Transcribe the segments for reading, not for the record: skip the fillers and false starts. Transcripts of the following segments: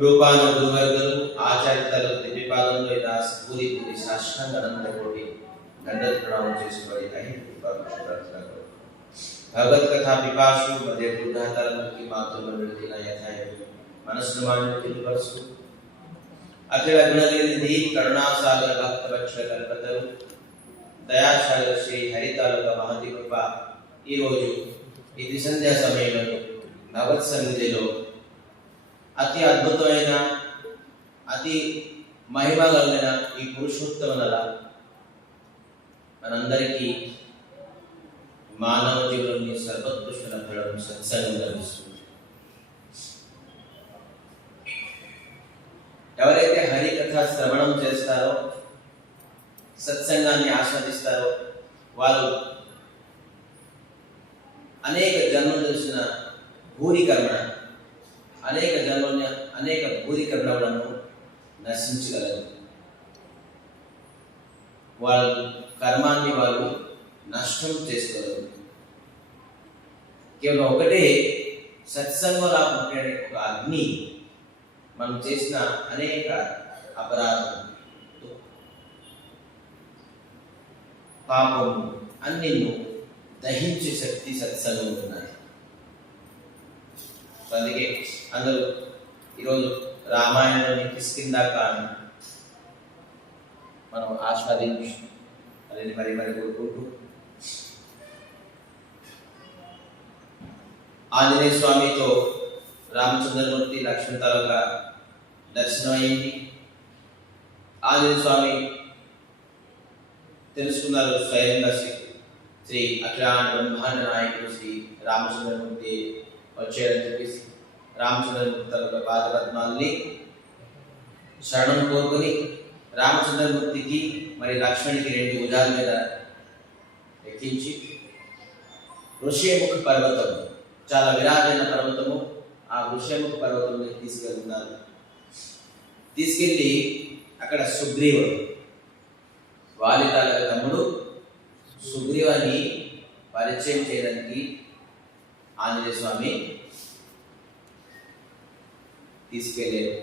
రూపాన గురువర్గలు ఆచార్యతలు దివ్యపాదంలో ఇలా పూరి పూరి సాష్టాంగ అనంతకోటి దండలు ప్రణామం చేసుకొని भगवत कथा पिपासु मध्य बुद्धातरम की मातृ मंडली यथाय मनस्సు मानवतिलपरसु अखिल गुणनिधि करुणासागर भक्त वत्सल कल्पतरु దయాశాల శ్రీ హరితాళుక మహతి కృప ఈరోజు ఈ దిసంధ్యా సమయంలో భగవత్ సన్నిధిలో అతి అద్భుతమైన అతి మహిమ కలిగిన ఈ పురుషోత్తమ నెల మనందరికీ మానవ జీవనంలో సర్వోత్కృష్ట ఫలం సత్సంగం లభిస్తుంది. ఎవరైతే హరికథ శ్రవణం చేస్తారో సత్సంగాన్ని ఆస్వాదిస్తారో వారు అనేక జన్మలు తెలిసిన అనేక భూరికరణలను నశించగలరు. వాళ్ళ కర్మాన్ని వారు నష్టం చేసుకోగలరు. కేవలం ఒకటే సత్సంగంలా పుట్టే ఒక అగ్ని మనం చేసిన అనేక అపరాధం పాపము అన్నిను దహించే శక్తి సత్సంగం ఉన్నాయి. అందుకే అందరూ ఈరోజు రామాయణంలోని కిష్కింధాకాండ మనం ఆస్వాదించి అనేది మరి కోరుకుంటూ ఆంజనేయ స్వామితో రామచంద్రమూర్తి లక్ష్మణులుగా దర్శనమైంది. ఆంజనేయ స్వామి తెలుసుకున్నారు స్వయంగా శ్రీ అఖిలాండ బ్రహ్మాండ నాయకుడు శ్రీ రామచంద్రమూర్తి వచ్చారని చెప్పేసి రామచంద్రమూర్తి తన పాదపద్మాల్ని శరణం కోరుకొని రామచంద్రమూర్తికి మరి లక్ష్మణుడికి 2 భుజాల మీద ఎక్కించి ఋష్యముఖ పర్వతం, చాలా విరాజైన పర్వతము, ఆ ఋష్యముఖ పర్వతంలోకి తీసుకెళ్తున్నారు. తీసుకెళ్ళి అక్కడ సుగ్రీవుడు, వాలితాల తమ్ముడు సుగ్రీవాన్ని పరిచయం చేయడానికి ఆంజనేయ స్వామి తీసుకెళ్ళారు.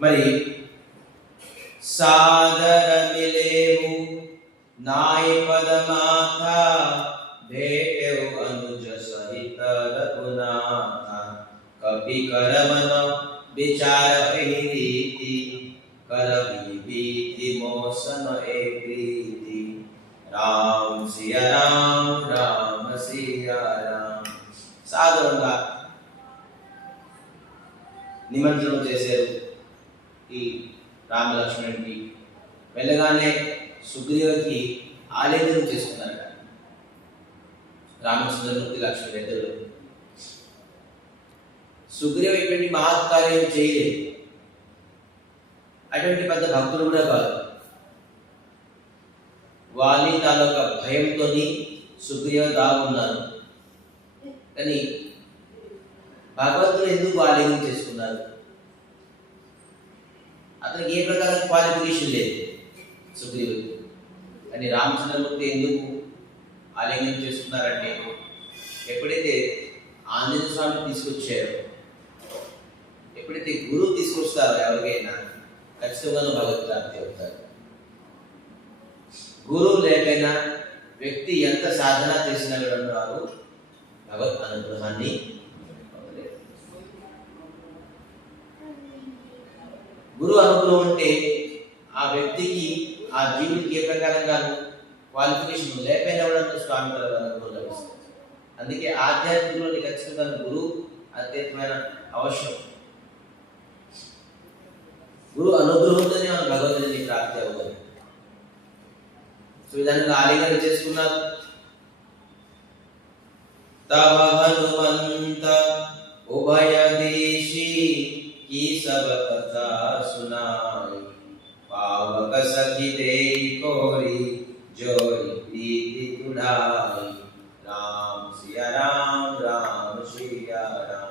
మరి సాదర మిలేవు నాయ పదమాథ భేటెవు అనుజ సహిత రఘునాథ కపి కరమన విచార ప్రీతి करवी बीति मौसम ए प्रीति राम सिया राम सिया राम. సాధారణంగా నిమజ్జనం చేశారు ఈ రామలక్ష్మణుడికి. వెళ్ళగానే సుగ్రీవుడికి ఆలింగనం చేసుకున్నారు రామచంద్రమూర్తి లక్ష్మణుడు ఇద్దరు. సుగ్రీవు ఇటువంటి మహత్కార్యం చేయలేదు, అటువంటి పెద్ద భక్తులు కూడా కాదు. వాలి తాలూకా భయంతో సుగ్రీవ దాగున్నారు. కానీ భగవంతుడు ఎందుకు ఆలింగనం చేసుకున్నారు? అతనికి ఏ ప్రకారం క్వాలిఫికేషన్ లేదు సుగ్రీవుడు. కానీ రామచంద్రమూర్తి ఎందుకు ఆలింగనం చేసుకున్నారంటే, ఎప్పుడైతే ఆంజనేయ స్వామి తీసుకొచ్చారో, ఎప్పుడైతే గురువు తీసుకొస్తారో ఎవరికైనా ఖచ్చితంగా భగవత్ ప్రాప్తి అవుతారు. గురువు లేకైనా వ్యక్తి ఎంత సాధన చేసినా కూడా వారు భగవత్ అనుగ్రహాన్ని పొందలేరు. గురువు అనుగ్రహం అంటే ఆ వ్యక్తికి, ఆ జీవుడికి ఏ ప్రకారంగాను క్వాలిఫికేషన్ లేకపోయినా కూడా స్వామి తల అనుగ్రహం లభిస్తుంది. అందుకే ఆధ్యాత్మికంలో ఖచ్చితంగా గురువు అత్యంతమైన అవసరం. గురు అనుగ్రహంతోనే మన భగవంతుడిని ప్రాప్తి అవుతుంది. సో విధానంగా ఆలింగనం చేసుకున్నారు. తవ హనుమంత ఉభయ దేశీ की सब कथा सुनाई पावक सखी दे कोरी जोरी प्रीति तुड़ाई राम सिया राम सिया राम.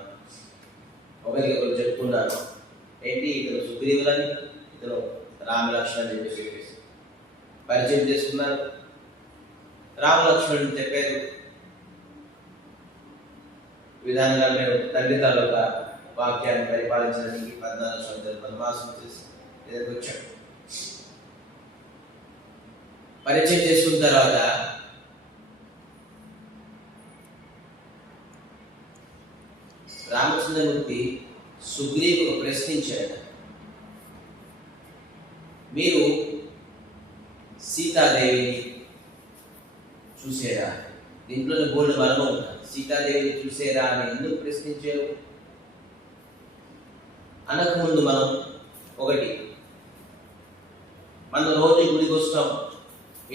ఒకరికి చెప్పుకున్నారు ఏంటి, ఇతను సుగ్రీవులని, ఇతను రామలక్ష్మణ్ అని చెప్పేసి పరిచయం చేసుకున్నారు. రామలక్ష్మణుడు చెప్పారు, విధానంగా మేము తండ్రి తాలూక వాక్యాన్ని పరిపాలించడానికి 14 సంవత్సరాలు వనవాసం చేసి ఇక్కడికి వచ్చాం. పరిచయం చేసుకున్న తర్వాత రామచంద్రమూర్తి సుగ్రీవుడు ప్రశ్నించాడు, మీరు సీతాదేవిని చూసారా? దీంట్లో బోల్డ్ బలం సీతాదేవిని చూసారా అని ఎందుకు ప్రశ్నించారు? అనకముందు మనం రోజు గుడికి వస్తాం,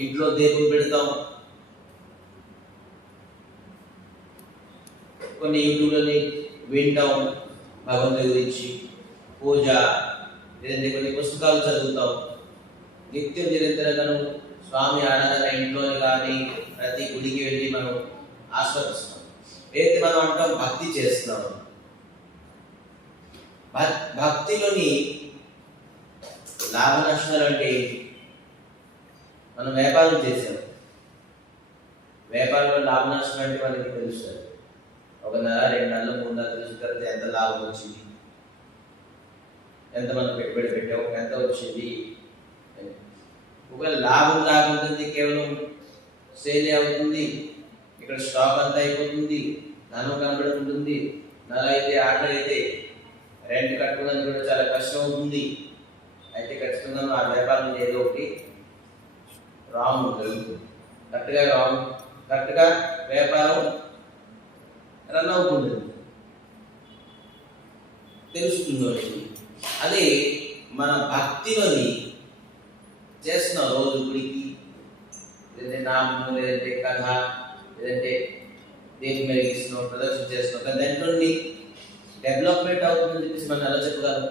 ఇంట్లో దేవుని పెడతాం, కొన్ని యూట్యూబ్లని వింటాం, భగవంతుడి గురించి పూజ, లేదంటే కొన్ని పుస్తకాలు చదువుతాం. నిత్యం నిరంతరంగాను స్వామి ఆరాధన ఇంట్లోని కానీ ప్రతి గుడికి వెళ్ళి మనం ఆస్వాదిస్తాం. ఏదైతే మనం అంటాం భక్తి చేస్తున్నాం. భక్తిలోని లాభ నష్టాలు అంటే మనం వ్యాపారం చేసాం, వ్యాపారంలో లాభ నష్టం అంటే మనకి తెలుస్తుంది. 1 నెల 2 నెలలు 3 నెలలు తెలిసిన తర్వాత ఎంత లాభం వచ్చింది, ఎంత మనం పెట్టుబడి పెట్టాము, ఎంత వచ్చింది. ఒకవేళ లాభం రాకుంటుంది, కేవలం సేల్ అవుతుంది, ఇక్కడ స్టాక్ అంతా అయిపోతుంది, ధనం కనబడుతుంది, నెల అయితే ఆర్డర్ అయితే రెంట్ కట్టుకోవడానికి కూడా చాలా కష్టం అవుతుంది. అయితే ఖచ్చితంగా ఆ వ్యాపారం ఏదో ఒకటి రాంగ్ జరుగుతుంది. కరెక్ట్గా వ్యాపారం రన్ అవుతుంది, తెలుస్తుంది. అదే మన భక్తిలోని చేస్తున్నాం. రోజు గుడికి, లేదంటే నామము, లేదంటే కథ, లేదంటే దేవుని మెరిగిస్తున్నాం, ప్రదర్శన చేస్తున్నాం. కానీ దాంట్లో డెవలప్మెంట్ అవుతుందని చెప్పేసి మనం ఎలా చెప్పగలం?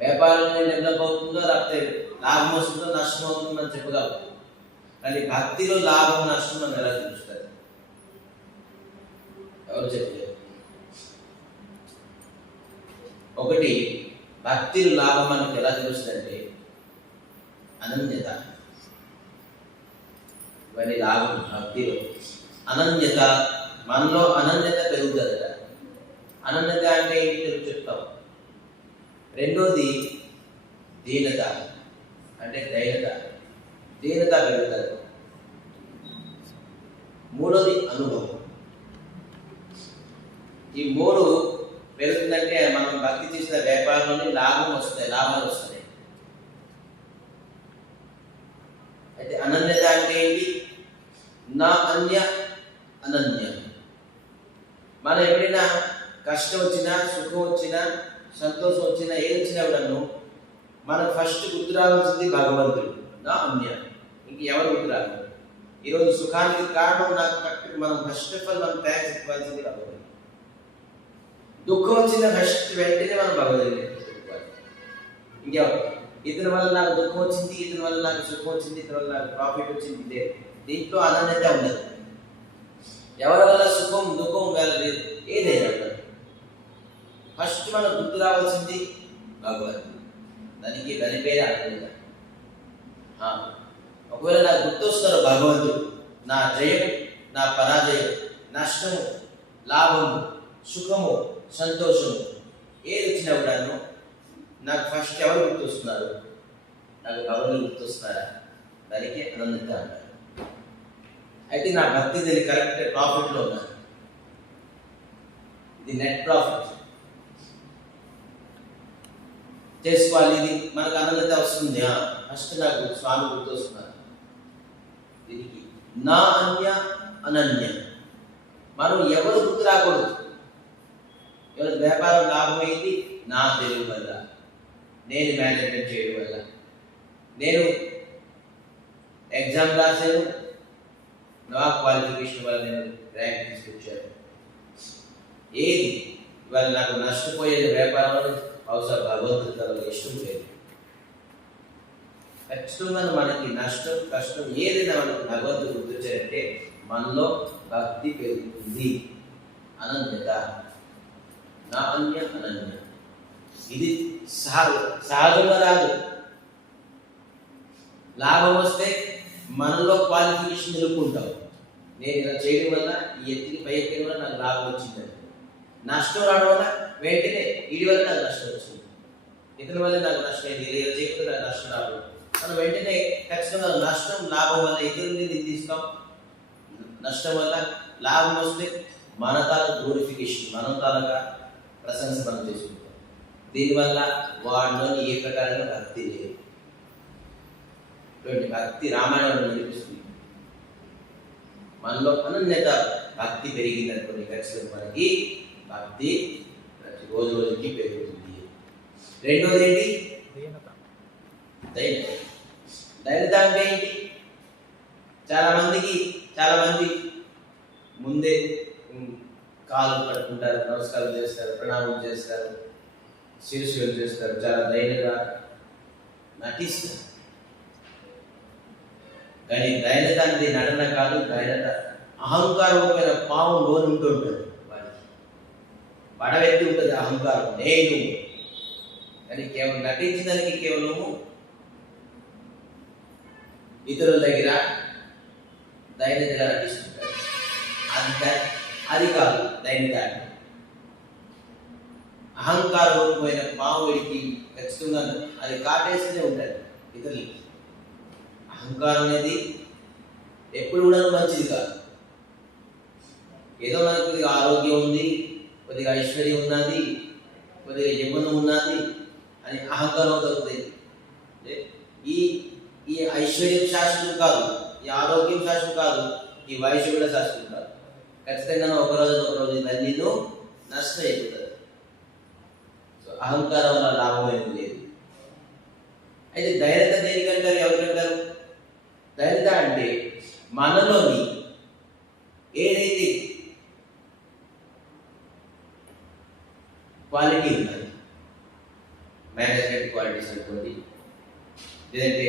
వ్యాపారంలో డెవలప్ అవుతుందో, లేకపోతే లాభం వస్తుందో నష్టం అవుతుందో మనం చెప్పగలం. కానీ భక్తిలో లాభం నష్టం మనం ఎలా తెలుస్తుంది? ఎవరు చెప్పలేరు. ఒకటి, భక్తిలో లాభం మనకి ఎలా తెలుస్తుంది అంటే అనన్యత. ఇవన్నీ లాభం భక్తిలో. అనన్యత, మనలో అనన్యత పెరుగుతుందట. అనన్యత అంటే ఏంటి చెప్తాం. రెండోది దీనత, అంటే దైనత, దీనత పెరుగుతుంది. మూడోది అనుభవం. ఈ 3 పెరుగుతుందంటే మనం భక్తి చేసిన వ్యాపారంలోని లాభాలు వస్తాయి. అయితే అనన్యత అంటే ఏంటి? నా అన్య అనన్య. మనం ఎప్పుడైనా కష్టం వచ్చినా, సుఖం వచ్చినా, సంతోషం వచ్చినా, ఏది వచ్చినా కూడాను మనకు ఫస్ట్ గుర్తు రావాల్సింది భగవంతుడు, నా అన్య. ఇంక ఎవరు గుర్తు రాదు. ఈరోజు సుఖానికి కారణం నాకు కరెక్ట్. మనం ఫస్ట్ ఆఫ్ ఆల్ మనం థ్యాంక్స్ ఇవ్వాల్సింది భగవంతుడు. దుఃఖం వచ్చిన ఫస్ట్ వెంటనే మనం భగవంతుడిని చెప్పుకోవాలి. ఇంకెవరు? ఇతని వల్ల నాకు దుఃఖం వచ్చింది, ఇతని వల్ల నాకు సుఖం వచ్చింది, ఇతని వల్ల నాకు ప్రాఫిట్ వచ్చింది, లేదు. దీంట్లో అనన్యత ఉండదు. ఎవరి వల్ల సుఖం దుఃఖం లేదు, ఏదైనా ఉండదు. ఫస్ట్ మనం గుర్తు రావాల్సింది భగవంతుడు. దాని పేరే అనన్యత. ఒకవేళ నాకు గుర్తు వస్తారు భగవంతుడు, నా జయం, నా పరాజయం, నష్టము, లాభము, సుఖము, సంతోషము ఏది వచ్చినా కూడాను నాకు ఫస్ట్ ఎవరు గుర్తొస్తున్నారు? నాకు భగవంతుడు గుర్తొస్తున్నారా? దానికి అనన్యత అంటారు. అయితే నా భక్తి దీన్ని కరెక్ట్ ప్రాఫిట్లో ఉన్నా, ఇది నెట్ ప్రాఫిట్ చేసుకోవాలి. ఇది మనకు అనన్యత వస్తుంది. ఫస్ట్ నాకు స్వామి గుర్తొస్తున్నారు. దీనికి నా అన్య అనన్య. మనం ఎవరు గుర్తు రాకూడదు. ఎవరి వ్యాపారం లాభమైంది నా తెలివి వల్ల, నేను మేనేజ్మెంట్ చేయడం వల్ల, నేను ఎగ్జామ్ రాశాను, నా క్వాలిఫికేషన్ వల్ల నేను ర్యాంక్ తీసుకొచ్చాను. ఏది ఇవాళ నాకు నష్టపోయేది వ్యాపారంలో అవసరం భగవంతుడి తనలో ఇష్టం లేదు. ఖచ్చితంగా మనకి నష్టం కష్టం ఏదైనా మనకు భగవంతుడు గుర్తించారంటే మనలో భక్తి పెరుగుతుంది. అనన్యత, నా అన్య అనన్య. ఇది సహజంగా రాదు. లాభం వస్తే మనలో క్వాలిఫికేషన్ నిలుపుకుంటాం, నేను ఇలా చేయడం వల్ల ఈ ఎత్తుకి పై ఎక్కడం వల్ల నాకు లాభం వచ్చిందని. నష్టం రావడం వల్ల వెంటనే వీడి వల్ల నాకు నష్టం వచ్చింది, ఇతని వల్ల నాకు నష్టం అయింది, ఇలా చేయకపోతే నాకు నష్టం రాదు. మనం వెంటనే ఖచ్చితంగా నష్టం లాభం వల్ల ఇతరులని నిందిస్తాం, నష్టం వల్ల లాభం వస్తే మన తాలూకు గ్లోరిఫికేషన్, మనం తాలూకా ప్రశంస మనం చేసుకుంటాం. దీనివల్ల వాడిలోని ఏ ప్రకారంగా భక్తి లేదు. భక్తి రామాయణంలో నిలిపిస్తుంది. మనలో అనన్యత భక్తి పెరిగిందనుకోండి, ఖచ్చితంగా మనకి భక్తి ప్రతి రోజు రోజుకి పెరుగుతుంది. రెండోది ఏంటి? దైనత. దైనత అంటే ఏంటి? చాలా మంది ముందే కాలు పట్టుకుంటారు, నమస్కారం చేస్తారు, ప్రణామం చేస్తారు, శిరస్సులు చేస్తారు, చాలా దైనంగా నటిస్తారు. కానీ దైనత అనేది నటన కాదు. దైనత అహంకారమైన పాము లోని ఉంటూ ఉంటుంది, వాడికి పడవెత్తి ఉంటుంది అహంకారం, నేను. కానీ కేవలం నటించడానికి కేవలము ఇతరుల దగ్గర దైనతగా నటిస్తుంటాడు. అది కాదు దైనత. అహంకారమైన పాము వీడికి ఖచ్చితంగా అది కాటేస్తూనే ఉంటుంది ఇతరులకి. అహంకారం అనేది ఎప్పుడు కూడా మంచిది కాదు. ఏదో మనకు కొద్దిగా ఆరోగ్యం ఉంది, కొద్దిగా ఐశ్వర్యం ఉన్నది, కొద్దిగా యవ్వనం ఉన్నది అని అహంకారం అవుతుంది. ఈ ఐశ్వర్యం శాశ్వతం కాదు, ఈ ఆరోగ్యం శాశ్వతం కాదు, ఈ వయసు కూడా శాశ్వతం కాదు. ఖచ్చితంగా ఒకరోజు ఇవన్నీ నష్టం అయిపోతుంది. సో అహంకారం వల్ల లాభం అనేది లేదు. అయితే ధైర్యత దేనికంటారు? ఎవరికంటారు? ధైర్యత అంటే మనలోని ఏదైతే క్వాలిటీ ఉన్నది, మేనేజ్మెంట్ క్వాలిటీస్ అనుకోండి, లేదంటే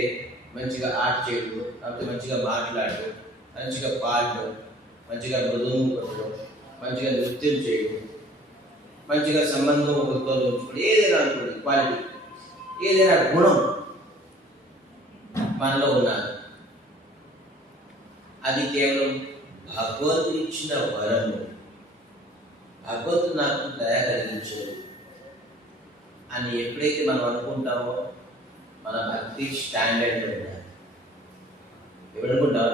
మంచిగా ఆర్ట్ చేయడం, లేకపోతే మంచిగా మాట్లాడడం, మంచిగా పాడడం, మంచిగా మృదువు కొట్టడం, మంచిగా నృత్యం చేయడం, మంచిగా సంబంధం ఒకరితో ఉంచుకోవడం, ఏదైనా అనుకోండి క్వాలిటీ, ఏదైనా గుణం మనలో ఉన్నది. అది కేవలం భగవంతుడు ఇచ్చిన వరము. భగవంతుడు నాకు దయ కలిగించాడు అని ఎప్పుడైతే మనం అనుకుంటామో మన భక్తి స్టాండర్డ్ ఉండాలి. ఎప్పుడు అనుకుంటాం?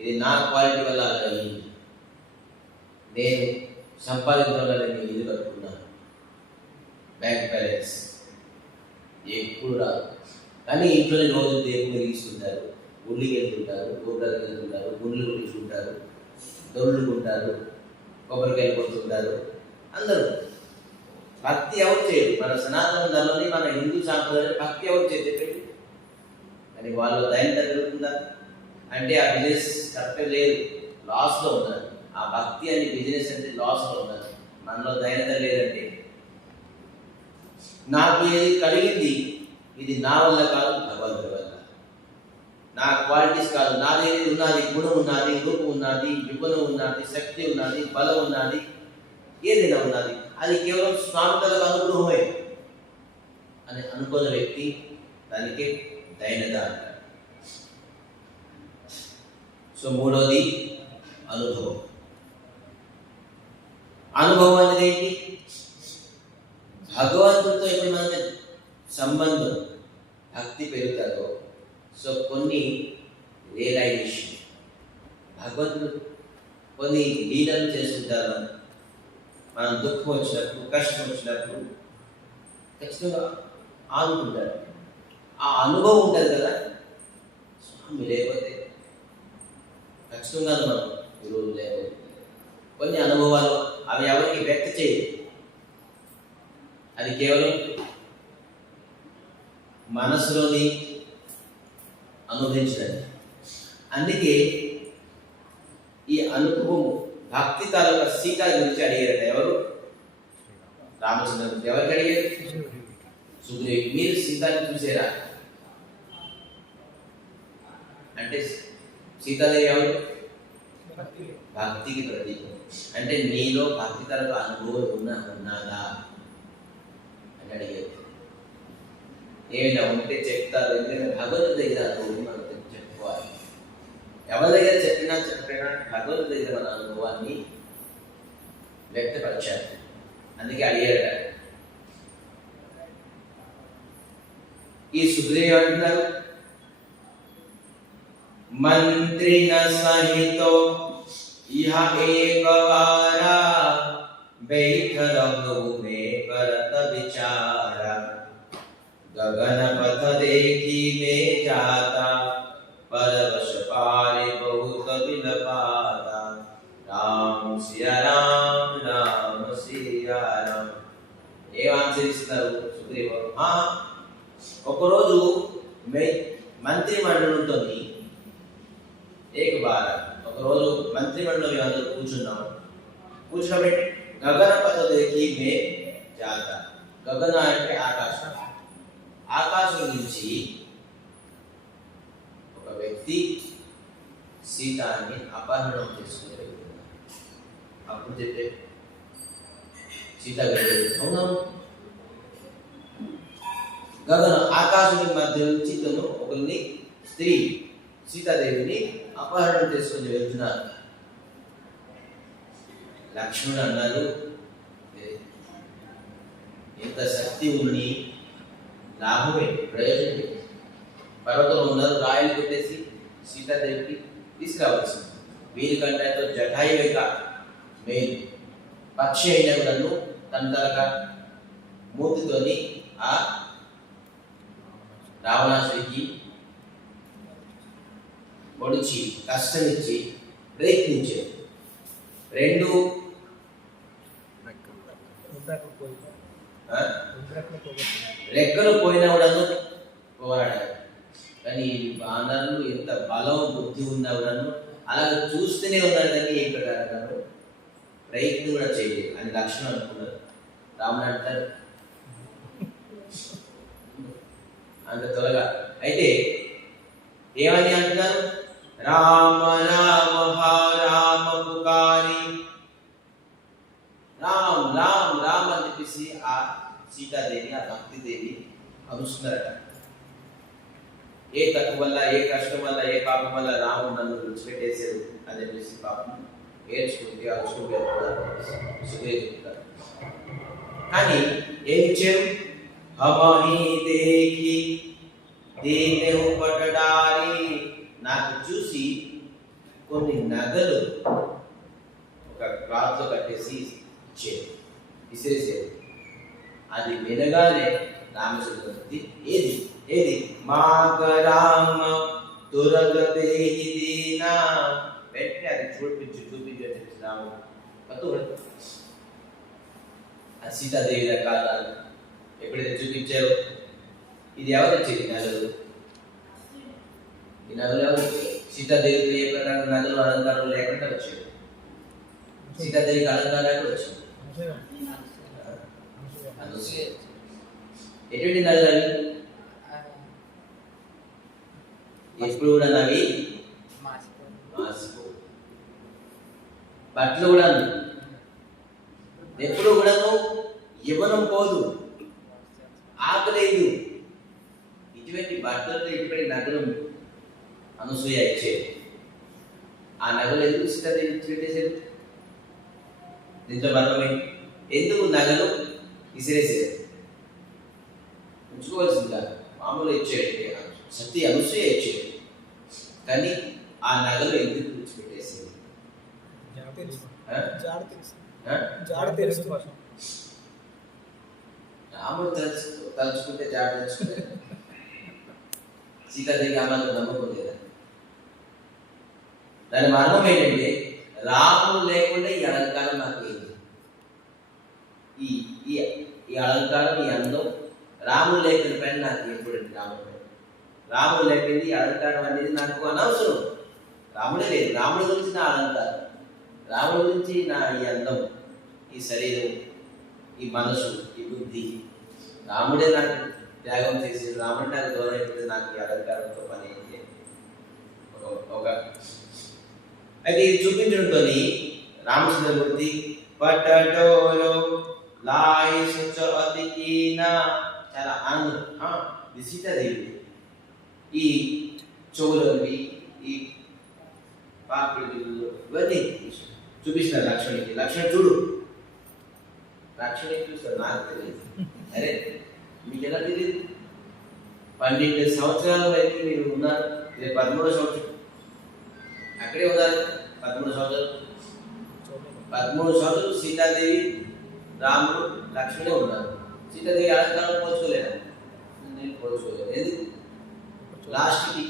ఇది నా క్వాలిటీ వల్ల అలా అయింది, నేను సంపాదించడం వల్ల నేను ఇల్లు కట్టుకున్నాను, బ్యాంక్ బ్యాలెన్స్ ఎప్పుడు రాదు. కానీ ఇంట్లోనే రోజు దేవుడు వెలిగిస్తుంటారు, గుళ్ళకి వెళ్తుంటారు, గోపురాలకు వెళ్తుంటారు, గుండ్లు కొట్టించుకుంటారు, దొరులుకుంటారు, కొబ్బరికాయలు కొడుతుంటారు. అందరూ భక్తి ఎవరు చేయరు. మన సనాతన ధర్మంలో, మన హిందూ సాంప్రదాయంలో భక్తి ఎవరు చేయరు. కానీ వాళ్ళు దైనత జరుగుతుందా అంటే ఆ బిజినెస్ కరెక్ట్ లేదు, లాస్లో ఉన్నారు. ఆ భక్తి అని బిజినెస్ అంటే లాస్లో ఉన్నారు. మనలో దైనత లేదంటే నాకు ఏది కలిగింది ఇది నా వల్ల కాదు, భగవంతుడి వల్ల. నా క్వాలిటీస్ కాదు, నాదేది ఉన్నది, గుణం ఉన్నది, రూపం ఉన్నది, విపుణం ఉన్నది, శక్తి ఉన్నది, బలం ఉన్నది, ఏదైనా ఉన్నది, అది కేవలం స్వామితలకు అనుగ్రహమే అని అనుకున్న వ్యక్తి దానికి దైనత అంటారు. సో మూడోది అనుభవం. అనుభవం అనేది ఏంటి? భగవంతుడితో ఎప్పుడు మనకి సంబంధం భక్తి పెరుగుతుందో, సో కొన్ని రియలైజేషన్, భగవంతుడు కొన్ని లీలలు చేస్తుంటారు. మనం దుఃఖం వచ్చినప్పుడు, కష్టం వచ్చినప్పుడు ఖచ్చితంగా ఆనుకుంటారు. ఆ అనుభవం ఉంటుంది కదా, స్వామి లేకపోతే ఖచ్చితంగా మనం ఈరోజు లేకపోతే కొన్ని అనుభవాలు అవి ఎవరికి వ్యక్త చేయదు. అది కేవలం మనసులోని అనుభవించడానికి. అందుకే ఈ అనుభవం భక్తి తాలూకా సీత గురించి అడిగారట. ఎవరు? రామచంద్ర. ఎవరికి అడిగారు? సుగ్రీవుడు. మీరు సీతని చూసారా అంటే సీతాదేవి ఎవరు? భక్తికి ప్రతీక. అంటే నీలో భక్తి తాలూకా అనుభవం ఉన్నదా అని అడిగారు. ఏమైనా ఉంటే చెప్తారు, ఎందుకంటే భగవద్గీత దగ్గర అనుభవం మనకు చెప్పుకోవాలి. ఎవరి దగ్గర చెప్పినా భగవంతుడి దగ్గర మన అనుభవాన్ని వ్యక్తపరిచారు. అందుకే అడిగారట. ఈ సుగ్రీవుడు అంటున్నారు, మంత్రిన సహితో ఇహ ఏకవారా बैठ रघु में करत विचारा गगन पथ देखी में जाता परवश पारे बहुत विलपाता राम सिया राम राम सिया राम. ఏం ఆన్సరిస్తున్నారు సుగ్రీవుడు? ఒకరోజు మంత్రి మండలంతో ఒకరోజు మంత్రి మండలం మేమందరూ కూర్చున్నబెట్టి గగన పథ దేఖి మే జాత. గగన అంటే ఆకాశం. ఆకాశం నుంచి ఒక వ్యక్తి సీతాన్ని అపహరణం చేసుకుని వెళ్తున్నారు. అప్పుడు చెప్పే సీత అవునవును. గగన ఆకాశం మధ్య నుంచి తను ఒకరిని స్త్రీ సీతాదేవిని అపహరణం చేసుకుని వెళ్తున్నారు. లక్ష్మణుడు అన్నారు, ఇంత శక్తి ఉన్ని లాభమే, ప్రయోజనమే. పర్వతంలో ఉన్నారు, రాయలు కొట్టేసి సీతాదేవికి తీసుకురావాల్సింది. వీరికంటే జటాయువేక మేలు. పక్షి అయిన నన్ను తనగా మూతితోని ఆ రావణాసుడికి పొడిచి కష్టమిచ్చి ప్రయత్నించారు. రెండు రెక్కలు పోయినవుడను పోరాడారు. కానీ వానరులు ఎంత బలం బుద్ధి ఉన్నవుడను అలాగే చూస్తూనే ఉన్నారు, కానీ ఏ ప్రకారం ప్రయత్నం కూడా చేయలేదు అని లక్ష్మణుడు అనుకున్నారు. రాముడు అంటారు అంత త్వరగా. అయితే ఏమని అంటున్నారు? రామ రామ హా రామ పుకారి, రామ్ రామ్ రామ్ అని చెప్పేసి ఆ సీతాదేవి ఆ భక్తిదేవి అరుస్తున్నారట. ఏ తప్పు వల్ల, ఏ కష్టం వల్ల, ఏ పాపం వల్ల రాముడు నన్ను విడిచిపెట్టేశారు అని చెప్పేసి పాపం ఏడ్చుకుంటే అరుచుకుంటే చెప్తారు. కానీ ఏం ఇచ్చారు? హమహి దేఖి దేహు పటడారి, నాకు చూసి కొన్ని నగలు ఒక క్లాత్లో కట్టేసి ఇచ్చేది, విసిరేసేది. అది వినగానే రామచంద్రమూర్తి ఏది ఏది మాగ రామ తురగదేహిదీనా పెట్టి అది చూపించి రాముడు పట్టుబడి ఆ సీతాదేవి రకాల ఎప్పుడైతే చూపించారో ఇది ఎవరు వచ్చేది నగలు? ఈ నగలు ఎవరు వచ్చారు? సీతాదేవికి ఏ ప్రకారం నగలు అలంకారం లేకుండా వచ్చాడు. సీతాదేవికి అలంకారాలు వచ్చాయి. ఎటువంటి నగలు అవి? ఎప్పుడు కూడా నవి మాసిపో. బట్టలు కూడా ఎప్పుడు కూడా యవ్వనం పోదు, ఆకలేదు. ఇటువంటి బట్టలు ఇటువంటి నగలు అనసూయ ఇచ్చేది. ఆ నగలు ఎందుకు సీతాదేవి పెట్టేసేది? దీంట్లో మరణమే. ఎందుకు నగలు విసిరేసేది? ఉంచుకోవాల్సిందిగా మామూలు ఇచ్చేది, సతీ అనసూయ ఇచ్చేది. కానీ ఆ నగలు ఎందుకు విడిచిపెట్టేసేది? రాముడు తలుచుకుంటే జాడ తెలుసుకుంటే సీతాదేవి అమ్మతో నమ్మకం లేదా? దాని మర్మం ఏంటంటే రాముడు లేకుండా ఈ అలంకారం నాకు ఏంటి? ఈ అలంకారం, ఈ అందం రాముడు లేకుండా పైన నాకు ఎప్పుడండి? రాముడు లేకపోయింది ఈ అలంకారం అనేది నాకు అనవసరం. రాముడే లేదు, రాముడి గురించి నా అలంకారం, రాముడి గురించి నా ఈ అందం, ఈ శరీరం, ఈ మనసు, ఈ బుద్ధి, రాముడే నాకు త్యాగం చేసి రాముడు నాకు దూరం అయిపోతే నాకు ఈ అలంకారంతో పని ఏంటి? ఒక అయితే ఇది చూపించడంతో రామచంద్రమూర్తి పటడోలో చాలా ఆనందం. సీతాదేవి ఈ చెవులోవి, ఈ పాపిళ్ళు ఇవన్నీ చూపిస్తారు లక్ష్మణుడికి. లక్ష్మణుడు చూడు, లక్ష్మణుడికి చూస్తారు. నాకు తెలియదు, అరే మీకు ఎలా తెలియదు? 12 సంవత్సరాల వరకు మీరు ఉన్నారు, ఇది 13వ సంవత్సరం, అక్కడే ఉన్నారు 13 సంవత్సరాలు. 13 సంవత్సరాలు సీతాదేవి, రాముడు, లక్ష్మణే ఉన్నారు. సీతాదేవి అలంకారం పోల్చుకోలేదా? నేను పోల్చుకోలేదు. ఎందుకు? లాస్ట్కి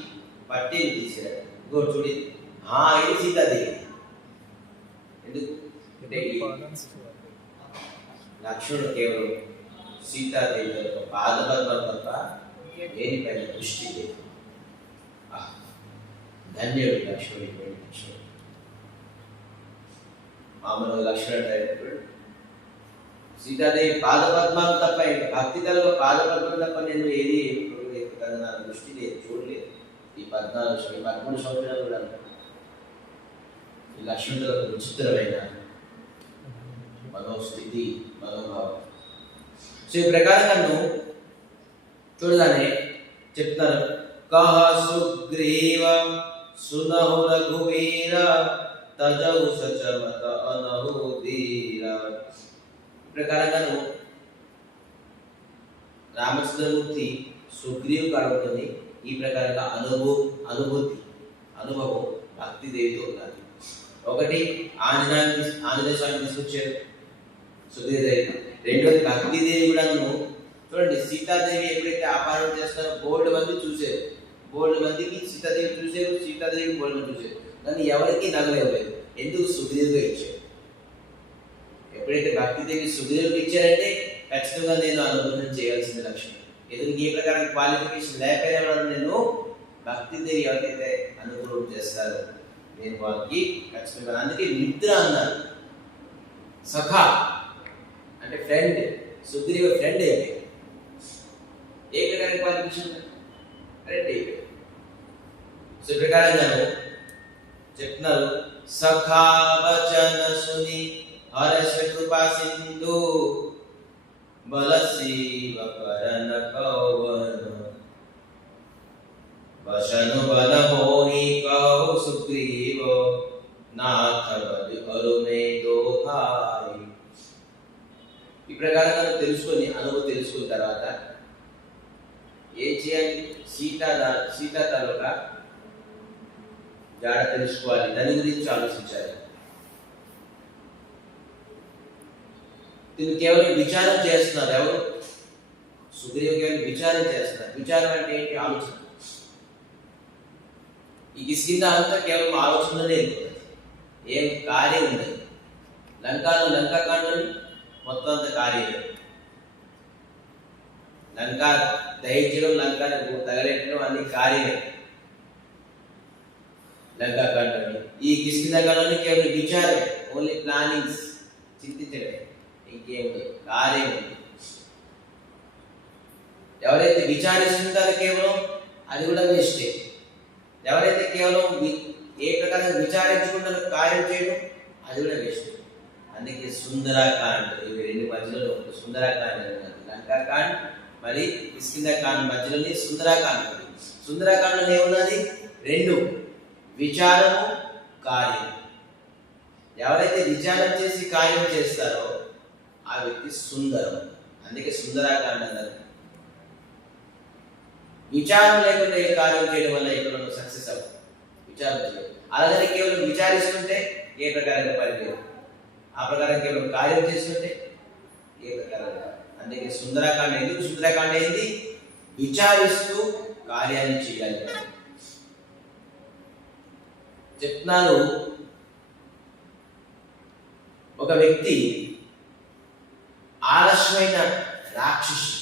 పట్టేది తీసాడు. ఇంకో చూడి, ఇది సీతాదేవి. ఎందుకు అంటే లక్ష్మణుడు కేవలం సీతాదేవి యొక్క పాదపద్మం తప్ప దేనిపైన దృష్టి లేదు. ధన్యుడు లక్ష్మణుడు. మామూలు లక్ష్మణుడు సీతాదేవి పాదపద్మం తప్ప, భక్తి కలుగు పాదపద్మం తప్ప నేను ఏది నా దృష్టి లేదు, చూడలేదు. ఈ 13 సంవత్సరాలు కూడా ఈ లక్ష్మణుడు విచిత్రమైన మనోస్థితి, మనోభావం. సో ఈ ప్రకారంగా నువ్వు చూడగానే చెప్తారు, కహ సుగ్రీవ సునహు రఘువీర తజౌ సచమత అనహు ధీర. ఈ ప్రకారంగా నువ్వు రామచంద్రమూర్తి సుగ్రీవుకు అడుగుతుంది. ఈ ప్రకారంగా అనుభవం భక్తి దేవితో ఉన్నది. ఒకటి ఆంజనేయ స్వామి తీసుకొచ్చారు సుగ్రీవదేవి. రెండోది భక్తిదేవి కూడా చూడండి. సీతాదేవి ఎప్పుడైతే అపహరణ చేస్తారో బోల్డ్ మంది చూశారు, బోల్డ్ మందికి సీతాదేవి చూశారు, సీతాదేవి బోల్డ్ మంది చూశారు, కానీ ఎవరికి నగలేవలేదు. ఎందుకు? సుగ్రీవుగా ఇచ్చారు. ఎప్పుడైతే భక్తిదేవి సుగ్రీవుకి ఇచ్చారంటే ఖచ్చితంగా నేను అనుభవం చేయాల్సిన లక్ష్యం. ఎందుకు? ఏ ప్రకారం క్వాలిఫికేషన్ లేకపోయినా నేను భక్తిదేవి ఎవరికైతే అనుగ్రహం చేస్తారో నేను వాళ్ళకి ఖచ్చితంగా. అందుకే మిత్ర అన్నారు. సఖా అంటే ఫ్రెండ్, సుగ్రీవ ఫ్రెండ్ అయిపోయి ఏ ప్రకారం క్వాలిఫికేషన్ ఫ్రెండ్ అయిపోయి. సో ప్రకారంగాను చెప్తున్నారు, సఖా వచన సుని హర్ష కృపా సింధు బలశీవ కరణ పవన వశను బల మోహి కహు సుగ్రీవ నాథ బలి అరుమే దోహాయి. ఈ ప్రకారంగా తెలుసుకొని అనుభవం తెలుసుకున్న తర్వాత ఏం చేయాలి? సీతా తాలూకా జాడ తెలుసుకోవాలి. దాని గురించి ఆలోచించాలి. దీన్ని కేవలం విచారం చేస్తున్నారు. ఎవరు? సుగ్రీవ కేవలం విచారం చేస్తున్నారు. విచారం అంటే ఏంటి? ఆలోచన. ఈ కిష్కింధ అంతా కేవలం ఆలోచనలోనే వెళ్ళిపోతుంది, ఏం కార్యం ఉండదు. లంకాకాండలో మొత్తం అంత కార్యం. లంకా దహించడం, లంకాను తగలెట్టడం అన్ని కార్యమే లంకాకాండలో. ఈ కిష్కింధకాండలో కేవలం విచారమే, ఓన్లీ ప్లానింగ్స్, చింతించడం, ఇంకేముంది కార్యం ఉంది. ఎవరైతే విచారిస్తుంటారో కేవలం అది కూడా వేస్టే. ఎవరైతే కేవలం ఏ ప్రకారం విచారించుకుంటారో కార్యం చేయడం అది కూడా వేస్ట్. అందుకే సుందరాకాండ, ఇవి రెండు మధ్యలో సుందరాకాండ, లంకాకాండ మరి కిష్కింధకాండ మధ్యలోనే సుందరాకాండ. సుందరాకాండలో ఏమున్నది? రెండు, విచారము, కార్యం. ఎవరైతే విచారం చేసి కార్యం చేస్తారో ఆ వ్యక్తి సుందరం. అందుకే సుందరాకాండ అన్నారు. విచారం లేకుండా ఏ కార్యం చేయడం వల్ల ఎక్కడ సక్సెస్ అవ్వదు. విచారం చేయడం. అలాగే కేవలం విచారిస్తుంటే ఏ ప్రకారంగా పనిలేదు, ఆ ప్రకారం కేవలం కార్యం చేస్తుంటే ఏ ప్రకారంగా. అందుకే సుందరాకాండ. ఎందుకు సుందరాకాండ ఏంది? విచారిస్తూ కార్యాన్ని చేయాలి చెప్తున్నారు. ఒక వ్యక్తి ఆలస్యమైన రాక్షసు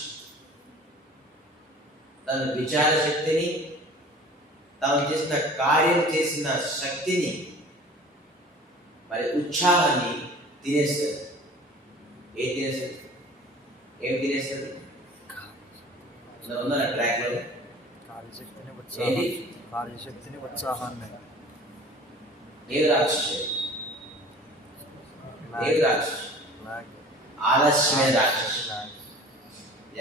తన విచార శక్తిని, తాను చేసిన కార్యం చేసిన శక్తిని, మరి ఉత్సాహాన్ని తినేస్తుంది. ఏం తినేస్తుంది? ఏం తినేస్తుంది? ఉన్న ట్రాక్ లో కార్యశక్తిని, ఉత్సాహాన్ని. ఏది రాక్షసు? ఏది రాక్షసు? ఆలస్యమైన రాక్షసు.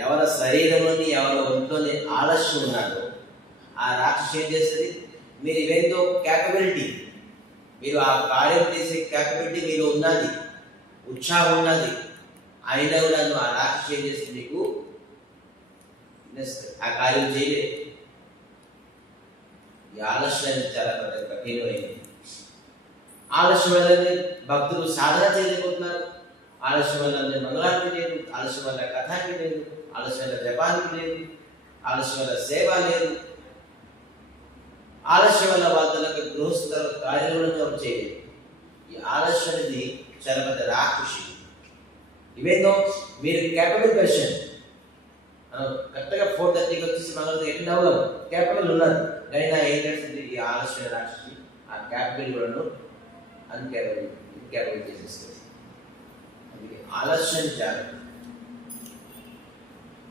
ఎవరి శరీరంలోని, ఎవరి ఒంట్లోని ఆలస్యం ఉన్నారో ఆ రాక్షసు ఏం చేస్తుంది? మీరు ఇవేంతో క్యాపబిలిటీ, మీరు ఆ కార్యం చేసే క్యాపబిలిటీ మీరు ఉన్నది, ఉత్సాహం ఉన్నది, అయినా కూడా నువ్వు ఆ రాక్షసి ఏం చేస్తుంది, మీకు ఆ కార్యం చేయలేదు. ఈ ఆలస్యం చాలా కఠినమైంది. ఆలస్యం వల్ల భక్తులు సాధన చేయలేకపోతున్నారు, ఆలస్యం వల్ల మంగళానికి లేదు, ఆలస్యం వల్ల కథాకి లేదు, ఆలస్యం వల్ల జపానికి లేదు, ఆలస్యం వల్ల సేవ లేదు, ఆలస్యం వల్ల వాళ్ళ గృహస్థ కార్యక్రమంగా చేయలేదు. ఈ ఆలస్యం అనేది చాలా పెద్ద రాక్షసి. ఇవేందో మీరు క్యాపిటల్ పర్సన్ కరెక్ట్గా 4:30కి వచ్చేసి మంగళ ఎట్లా అవ్వగలరు, క్యాపిటల్ ఉన్నారు కానీ నా ఏం చేస్తుంది ఈ ఆలస్యం రాక్షసి ఆ క్యాపిటల్ కూడా ఇన్క్యాపిటల్ చేసేస్తుంది. అందుకే ఆలస్యం చాలా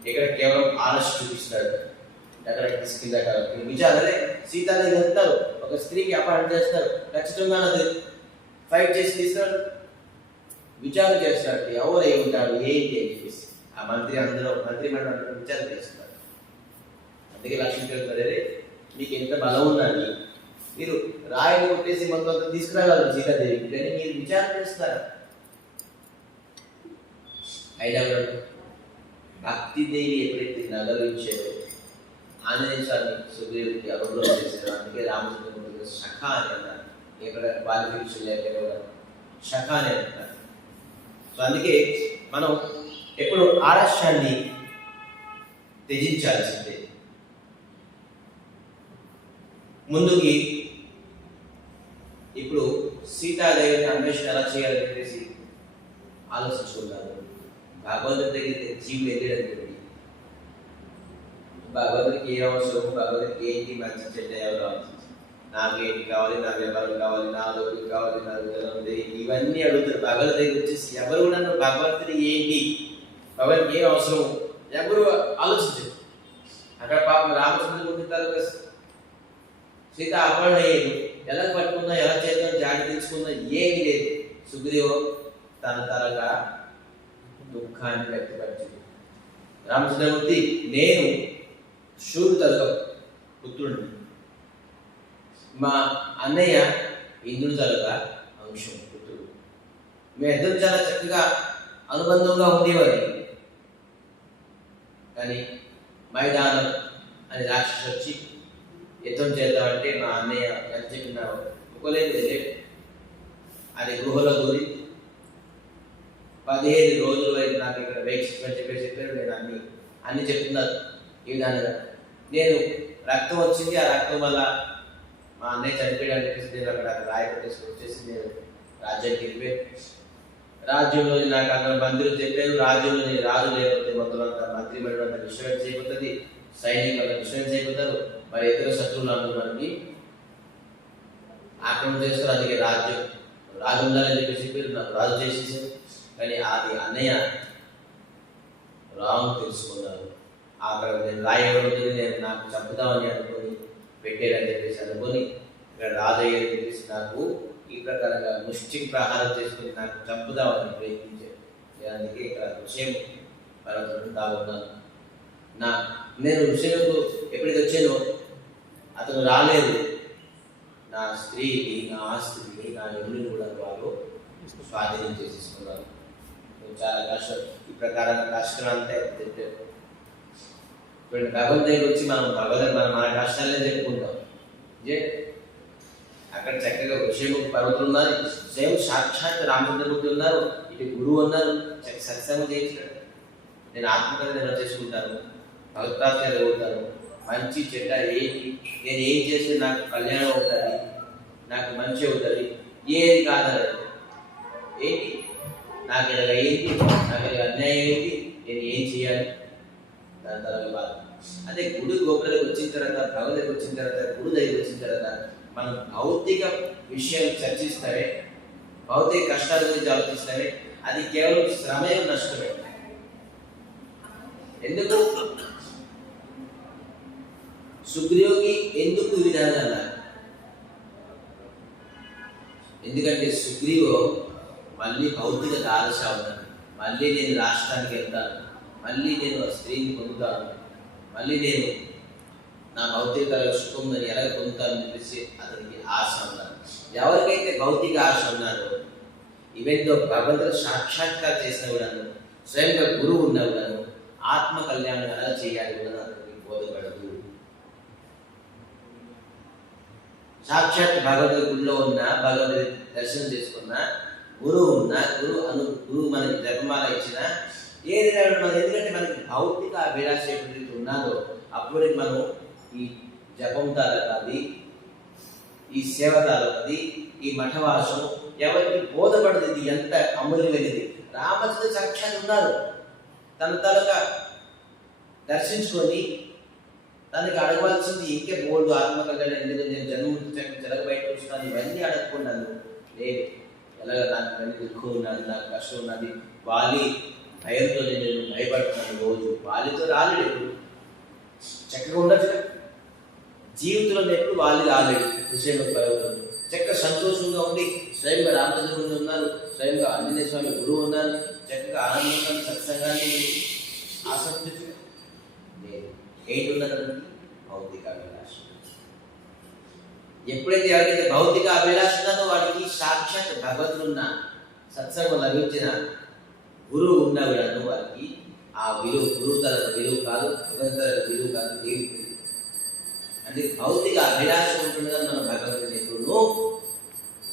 ఇక్కడ కేవలం ఆలస్యం చూపిస్తాడు, అక్కడ తీసుకెళ్ళాక విచారలే సీతాదేవి వెళ్తారు, ఒక స్త్రీకి అపాయింట్ చేస్తారు, ఖచ్చితంగా అది ఫైట్ చేసి తీస్తాడు, విచారణ చేస్తాడు ఎవరు ఏముంటాడు ఏంటి అని చెప్పేసి ఆ మంత్రి అందరూ మంత్రిమండలి విచారణ చేస్తారు. అందుకే లక్ష్మీ చెప్తారే మీకు ఎంత బలం ఉన్నది, మీరు రాయిని కొట్టేసి మొత్తం తీసుకురాగలరు సీతాదేవికి, కానీ మీరు విచారణ చేస్తారు. అయినా భక్తిదేవి ఎప్పుడైతే నగరించారో ఆంజనేయ స్వామి సుగ్రీవుడికి అనుగ్రహం చేశారు. అందుకే రామచంద్రమూర్తి శఖ అని అన్నారు, ఎక్కడ క్వాలిఫికేషన్ లేకపోతే శఖ అని అంటారు. సో అందుకే మనం ఎప్పుడు ఆలస్యాన్ని త్యజించాల్సిందే. ముందుకి ఇప్పుడు సీతాదేవిని అన్వేషణ ఎలా చేయాలని చెప్పేసి ఆలోచించుకుంటారు. భగవంతుడి దగ్గరికి జీవులు వెళ్ళేటప్పుడు భగవంతుడికి ఏ అవసరం, భగవంతుడికి ఏంటి మంచి చెడ్డ ఎవరు నాకు ఏంటి కావాలి, నా వ్యాపారం కావాలి, నా లోపలికి కావాలి, నా ఉంది ఇవన్నీ అడుగుతారు. భగవంతుడి దగ్గర వచ్చేసి ఎవరు కూడా భగవంతుడి ఏంటి, భగవంతుడికి ఏం అవసరం ఎవరు ఆలోచించరు. అక్కడ పాపం రామచంద్రమూర్తి సీత అపహరణ అయ్యేది, ఎలా పట్టుకుందా, ఎలా చేద్దాం, జాగ్రత్త తెలుసుకుందా ఏమి లేదు. సుగ్రీవు తన తరగా దుఃఖాన్ని వ్యక్తపరిచింది. రామచంద్రమూర్తి నేను శూరు తరగ పుత్రుడిని, మా అన్నయ్య ఇంద్రుడి తరగ అంశం పుత్రుడు, మీ ఇద్దరు చాలా చక్కగా అనుబంధంగా ఉండేవారు. కానీ మైదానం అని రాక్షసు వచ్చి యుద్ధం చేద్దామంటే మా అన్నయ్య ఎంత చెప్పినా ఒక్కలేదు. అది గుహలో దూరి 15 రోజుల వరకు నాకు ఇక్కడ వేక్షించమని చెప్పారు. నేను అన్ని చెప్తున్నారు ఈ విధానంగా. నేను రక్తం వచ్చింది, ఆ రక్తం వల్ల మా అన్నయ్య చనిపోయాడని చెప్పేసి నేను అక్కడ రాయి పెట్టేసి వచ్చేసి నేను రాజ్యానికి వెళ్ళిపోయాను. రాజ్యంలో నాకు అక్కడ మంత్రులు చెప్పారు, రాజ్యంలో నేను రాజు లేకపోతే మొత్తం అంతా మంత్రి మండలి అంతా విశ్రాంతి అయిపోతుంది, సైనికులు అంతా విశ్రాంతి అయిపోతారు, మరి ఇతర శత్రువులు అందరూ మనకి ఆక్రమణ చేస్తారు. అందుకే రాజు ఉండాలని చెప్పేసి చెప్పారు, నాకు రాజు చేసేసారు. కానీ అది అన్నయ్య రాంగ్ తెలుసుకున్నారు. అక్కడ నేను రాయబడుతుంది, నేను నాకు చంపుదామని అనుకొని పెట్టాడని చెప్పేసి అనుకొని ఇక్కడ రాజు అయ్యేది చెప్పేసి నాకు ఈ ప్రకారంగా ముష్టి ప్రహారం చేసుకుని నాకు చంపుదామని ప్రయత్నించాడు. అందుకే ఇక్కడ విషయం పర్వతం ఉన్నాను. నేను విషయంకు ఎప్పుడైతే వచ్చానో అతను రాలేదు. నా స్త్రీని, నా ఆస్తిని, నా ఇల్లుని కూడా వాళ్ళు స్వాధీనం చేసేసుకున్నారు. చాలా కష్టం. ఈ ప్రకారంగా కష్టం అంటే చెప్పారు. ఇప్పుడు భగవంతు దగ్గర వచ్చి మనం మన కష్టాలే చెప్పుకుంటాం. అక్కడ చక్కగా విషయం పర్వతులు ఉన్నారు, స్వయం సాక్షాత్ రామచంద్రమూర్తి ఉన్నారు, ఇటు గురువు ఉన్నారు, సత్సంగం చేయించాడు. నేను ఆత్మకథ చేసుకుంటాను, భగవత్ప్రాప్తి అవుతాను, మంచి చెడ్డ ఏంటి, నేను ఏం చేస్తే నాకు కళ్యాణం అవుతుంది, నాకు మంచి అవుతుంది, ఏది కాదని ఏంటి నాకు ఇలాగ ఏంటి, నాకు ఇలాగ అన్యాయం ఏంటి, నేను ఏం చేయాలి, దాని తర్వాత బాధ. అదే గుడి గోపురాలకు వచ్చిన తర్వాత, భగవద్ దగ్గర వచ్చిన తర్వాత, గుడి దగ్గర వచ్చిన తర్వాత మనం భౌతిక విషయాలు చర్చిస్తారే, భౌతిక కష్టాల గురించి ఆలోచిస్తారే, అది కేవలం శ్రమే నష్టమే. ఎందుకు సుగ్రీవుకి ఎందుకు ఈ విధానం అన్నారు? ఎందుకంటే సుగ్రీవు మళ్ళీ భౌతిక ఆలస ఉన్నాను, మళ్ళీ నేను రాష్ట్రానికి వెళ్తాను, మళ్ళీ నేను స్త్రీని పొందుతాను, మళ్ళీ నేను నా భౌతిక సుఖం ఎలా పొందుతానని చెప్పేసి అతనికి ఆశ ఉన్నాను. ఎవరికైతే భౌతిక ఆశ ఉన్నారో, ఈవెన్ దో భగవంతుడు సాక్షాత్కారం చేసిన కూడాను, స్వయంగా గురువు ఉన్న కూడాను, ఆత్మ కళ్యాణం ఎలా చేయాలి కూడా అతనికి బోధపడదు. సాక్షాత్ భగవద్గీత గుడిలో ఉన్న, భగవద్గీత దర్శనం చేసుకున్న గురువు ఉన్న, గురువు మనకి జపమాల ఇచ్చిన ఏదైనా మనం, ఎందుకంటే మనకి భౌతిక అభిలాష ఎప్పుడైతే ఉన్నదో అప్పుడు మనం ఈ జపం తాలూకాది, ఈ సేవ తాలూకాది, ఈ మఠవాసం ఎవరికి బోధపడదు. ఇది ఎంత అమూల్యమైనది. రామచంద్ర సాక్షాత్ ఉన్నారు, తన తాలూకా దర్శించుకొని తనకి అడగవలసింది ఇంకే బోల్డ్ ఆత్మకల్యాణం, ఎందుకంటే నేను జన్మ బయటకు వస్తున్నాను, ఇవన్నీ అడగకున్నాను. లేదు, ఎలాగ నాకు ఇవన్నీ దుఃఖం ఉన్నది, నాకు కష్టం ఉన్నది, వాలి భయంతో నేను భయపడుతున్నాను. రోజు వాలితో రాలేడు, చక్కగా ఉండదు. జీవితంలో ఎప్పుడు వాళ్ళు రాలేడు. విషయంలో భయపడుతుంది. చక్కగా సంతోషంగా ఉండి స్వయంగా రామచంద్రుడు ఉన్నారు, స్వయంగా ఆంజనేయ స్వామి గురువు ఉన్నారు, చక్కగా ఆనందంగా సత్సంగాన్ని ఆసక్తి లేదు. ఏంటి ఉన్నదండి? భౌతిక అభిలాష. ఎప్పుడైతే ఎవరైతే భౌతిక అభిలాష ఉన్నదో వాడికి సాక్షాత్ భగవంతుడున్న, సత్సంగం లభించిన గురువు ఉన్న విడను వారికి ఆ విలువ, గురువు తల విలువ కాదు, భగవంతుల విలువ కాదు, దేవుడి విలువ. అంటే భౌతిక అభిలాష ఉంటుండగా మనం భగవంతుని ఎప్పుడు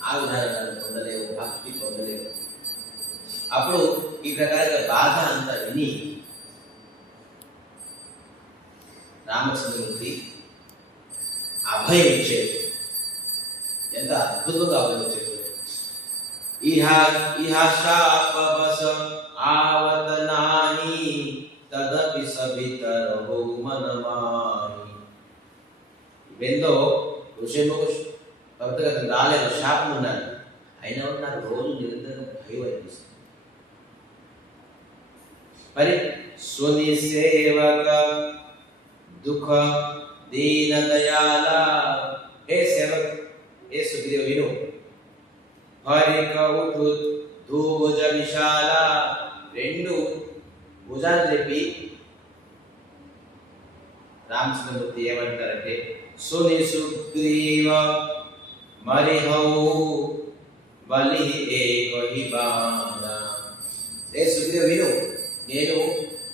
ఆ విధానంగా పొందలేవు, భక్తి పొందలేవు. అప్పుడు ఈ ప్రకారంగా బాధ అంతా విని రామచంద్రమూర్తి అభయం ఇచ్చేది. ఎంత అద్భుతంగా అభయం ఇచ్చేది. ఆవతనాని తదపి సవితరహో మనమాని. ఇవేందో ఋషిముఖ భక్తులు అతను రాలేదు, శాపం ఉన్నాడు. అయినా నాకు రోజు నిరంతరం భయం అనిపిస్తుంది. మరి సునిసేవక దుఃఖ దీన దయాల, హే సేవక్, హే సుగ్రీవ విను. హరిక ఉఠు ధూభుజ విశాల, రెండు భుజాలు చెప్పి రామచంద్రమూర్తి ఏమంటారంటే, సుని సుగ్రీవ మరిహౌ బలి ఏకహి బాణ. ఏ సుగ్రీవ విను, నేను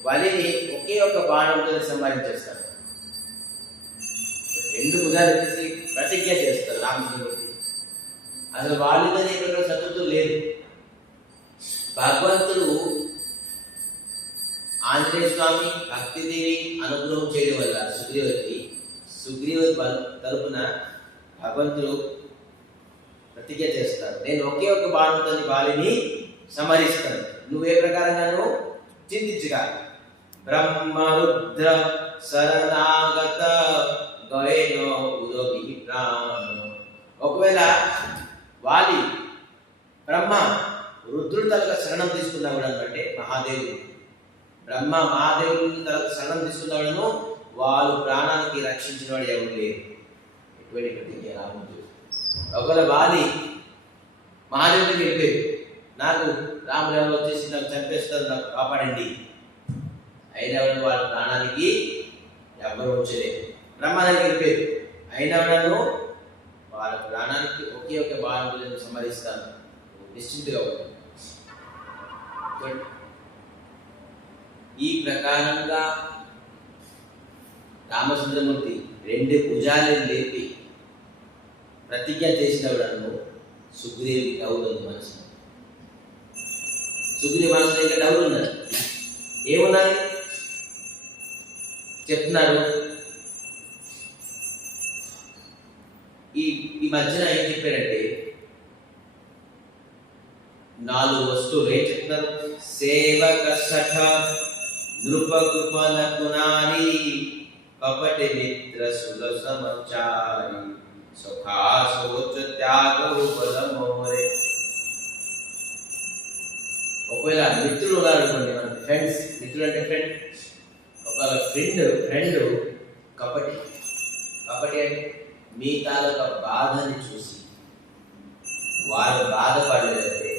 బలిని ఒకే ఒక బాణంతో సంహరించేస్తాను. రెండు భుజాలు వచ్చేసి ప్రతిజ్ఞ చేస్తారు రామచంద్రమూర్తి. అసలు వాళ్ళతో ఇక్కడ శత్రుత్వం లేదు. భగవంతుడు ఆంజనేయ స్వామి భక్తిదేవి అనుగ్రహం చేయడం వల్ల సుగ్రీవ తరపున భగవంతుడు ప్రతిజ్ఞ చేస్తాడు, నేను ఒకే ఒక బాణంతో బాలిని సంహరిస్తాను. నువ్వే ప్రకారంగాను చింతించగా. బ్రహ్మరుద్ర శరణాగత గయనో ఉదోగి ప్రాణ. ఒకవేళ వాలి బ్రహ్మ రుద్రుడి తలక శరణం తీసుకున్నాడు అంటే మహాదేవుడు, బ్రహ్మ మహాదేవుడిని తలక శరణం తీసుకున్నాడను వాళ్ళు ప్రాణానికి రక్షించిన వాడు ఎవరు లేరు. ఎటువంటి ప్రతిజ్ఞ రాముడు. ఒకవేళ వాలి మహాదేవుడికి వెళ్ళిపోయాడు, నాకు రాముడు ఎవరు వచ్చేసి నాకు చంపేస్తారు, నాకు కాపాడండి, అయినా వాళ్ళ ప్రాణానికి ఎవరు వచ్చలేదు. బ్రహ్మ దగ్గరికి వెళ్ళిపోయాడు, అయినా నన్ను వాళ్ళ ప్రాణానికి ఒకే ఒక బాణములను సంహరిస్తాను, నిశ్చింతగా ఉంటుంది. ఈ ప్రకారంగా రామచంద్రమూర్తి రెండు భుజాలను లేపి ప్రతిజ్ఞ చేసినప్పుడు సుగ్రీవుడికి డౌట్ ఉంది మనసు. సుగ్రీవ మనసులో ఇంకా డౌట్ ఉన్నది. ఏమున్నది చెప్తున్నారు. ఈ మధ్యన ఏం చెప్పారంటే 4 వస్తువులు ఏం చెప్తున్నారు. సేవక సఖ నృపకృపణ కునారి కపటి మిత్ర సులసమచారి సుఖా సోచ త్యాగ బలమోరే. ఒకవేళ మిత్రులు ఉన్నారనుకోండి, మన ఫ్రెండ్స్, మిత్రులు అంటే ఫ్రెండ్. ఒకవేళ ఫ్రెండ్ కపటి అంటే మీ తాలూకా బాధని చూసి వారు బాధపడలేదంటే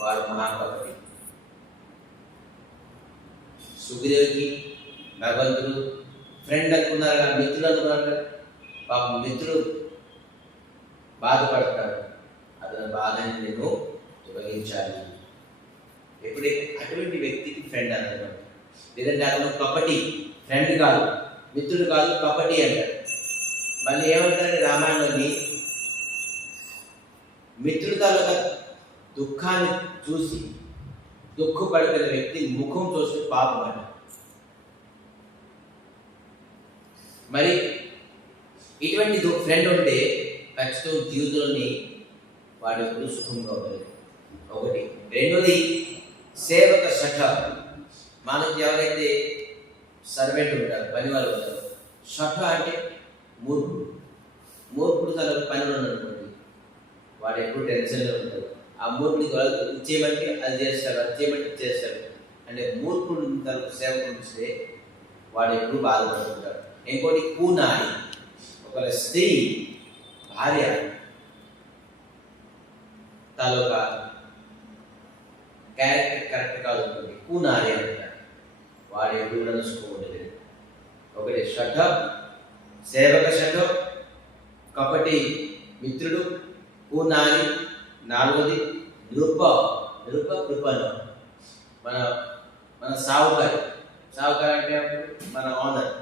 వారు మహాకపటి. సుగ్రీవుడికి భగవంతుడు ఫ్రెండ్ అనుకున్నారు కదా, మిత్రులు అనుకున్నారు కదా. పాపం మిత్రుడు బాధపడతాడు, అతని బాధని నేను తొలగించాలి. ఎప్పుడైతే అటువంటి వ్యక్తికి ఫ్రెండ్ అన్నమాట. లేదంటే అతను కపటి, ఫ్రెండ్ కాదు, మిత్రుడు కాదు, కపటి అంటారు. మళ్ళీ ఏమంటారంటే రామాయణంలోని మిత్రుడు తాలూకా దుఃఖాన్ని చూసి దుఃఖపడిన వ్యక్తి ముఖం చూస్తే పాపం అంట. మరి ఇటువంటి ఫ్రెండ్ ఉంటే ఖచ్చితంగా జీవితంలోని వాడు ఎప్పుడు సుఖంగా ఉంటుంది. ఒకటి. రెండోది సేవక షఠ. మనకి ఎవరైతే సర్వెంట్ ఉంటారు, పని వాళ్ళు ఉంటారు, షఠ అంటే మూర్ఖుడు. మూర్ఖుడు తన పనిలో అనుకోండి, వాడు ఎప్పుడు టెన్షన్లో ఉంటాడు. ఆ మూర్ఖుడికి వాళ్ళు ఇచ్చేయమంటే అది చేస్తాడు, అది చేయమంటే చేస్తాడు. అంటే మూర్ఖుడు తన సేవకు ఉంచితే వాడు ఎప్పుడు బాధపడుతుంటాడు. ఇంకోటి కూనారి. ఒక స్త్రీ భార్య తాలూకా క్యారెక్టర్ కరెక్ట్ కాదు అనుకోండి, కూనారి అంటారు. వాడు ఎప్పుడు కూడా చూసుకోలేదు. ఒకటి షఠ, సేవక షఠ, కపటి మిత్రుడు, కూనారి. నాలుగోది నృప. నృప కృపను. మన సావుకారి. సావుకారి అంటే మన ఓనర్.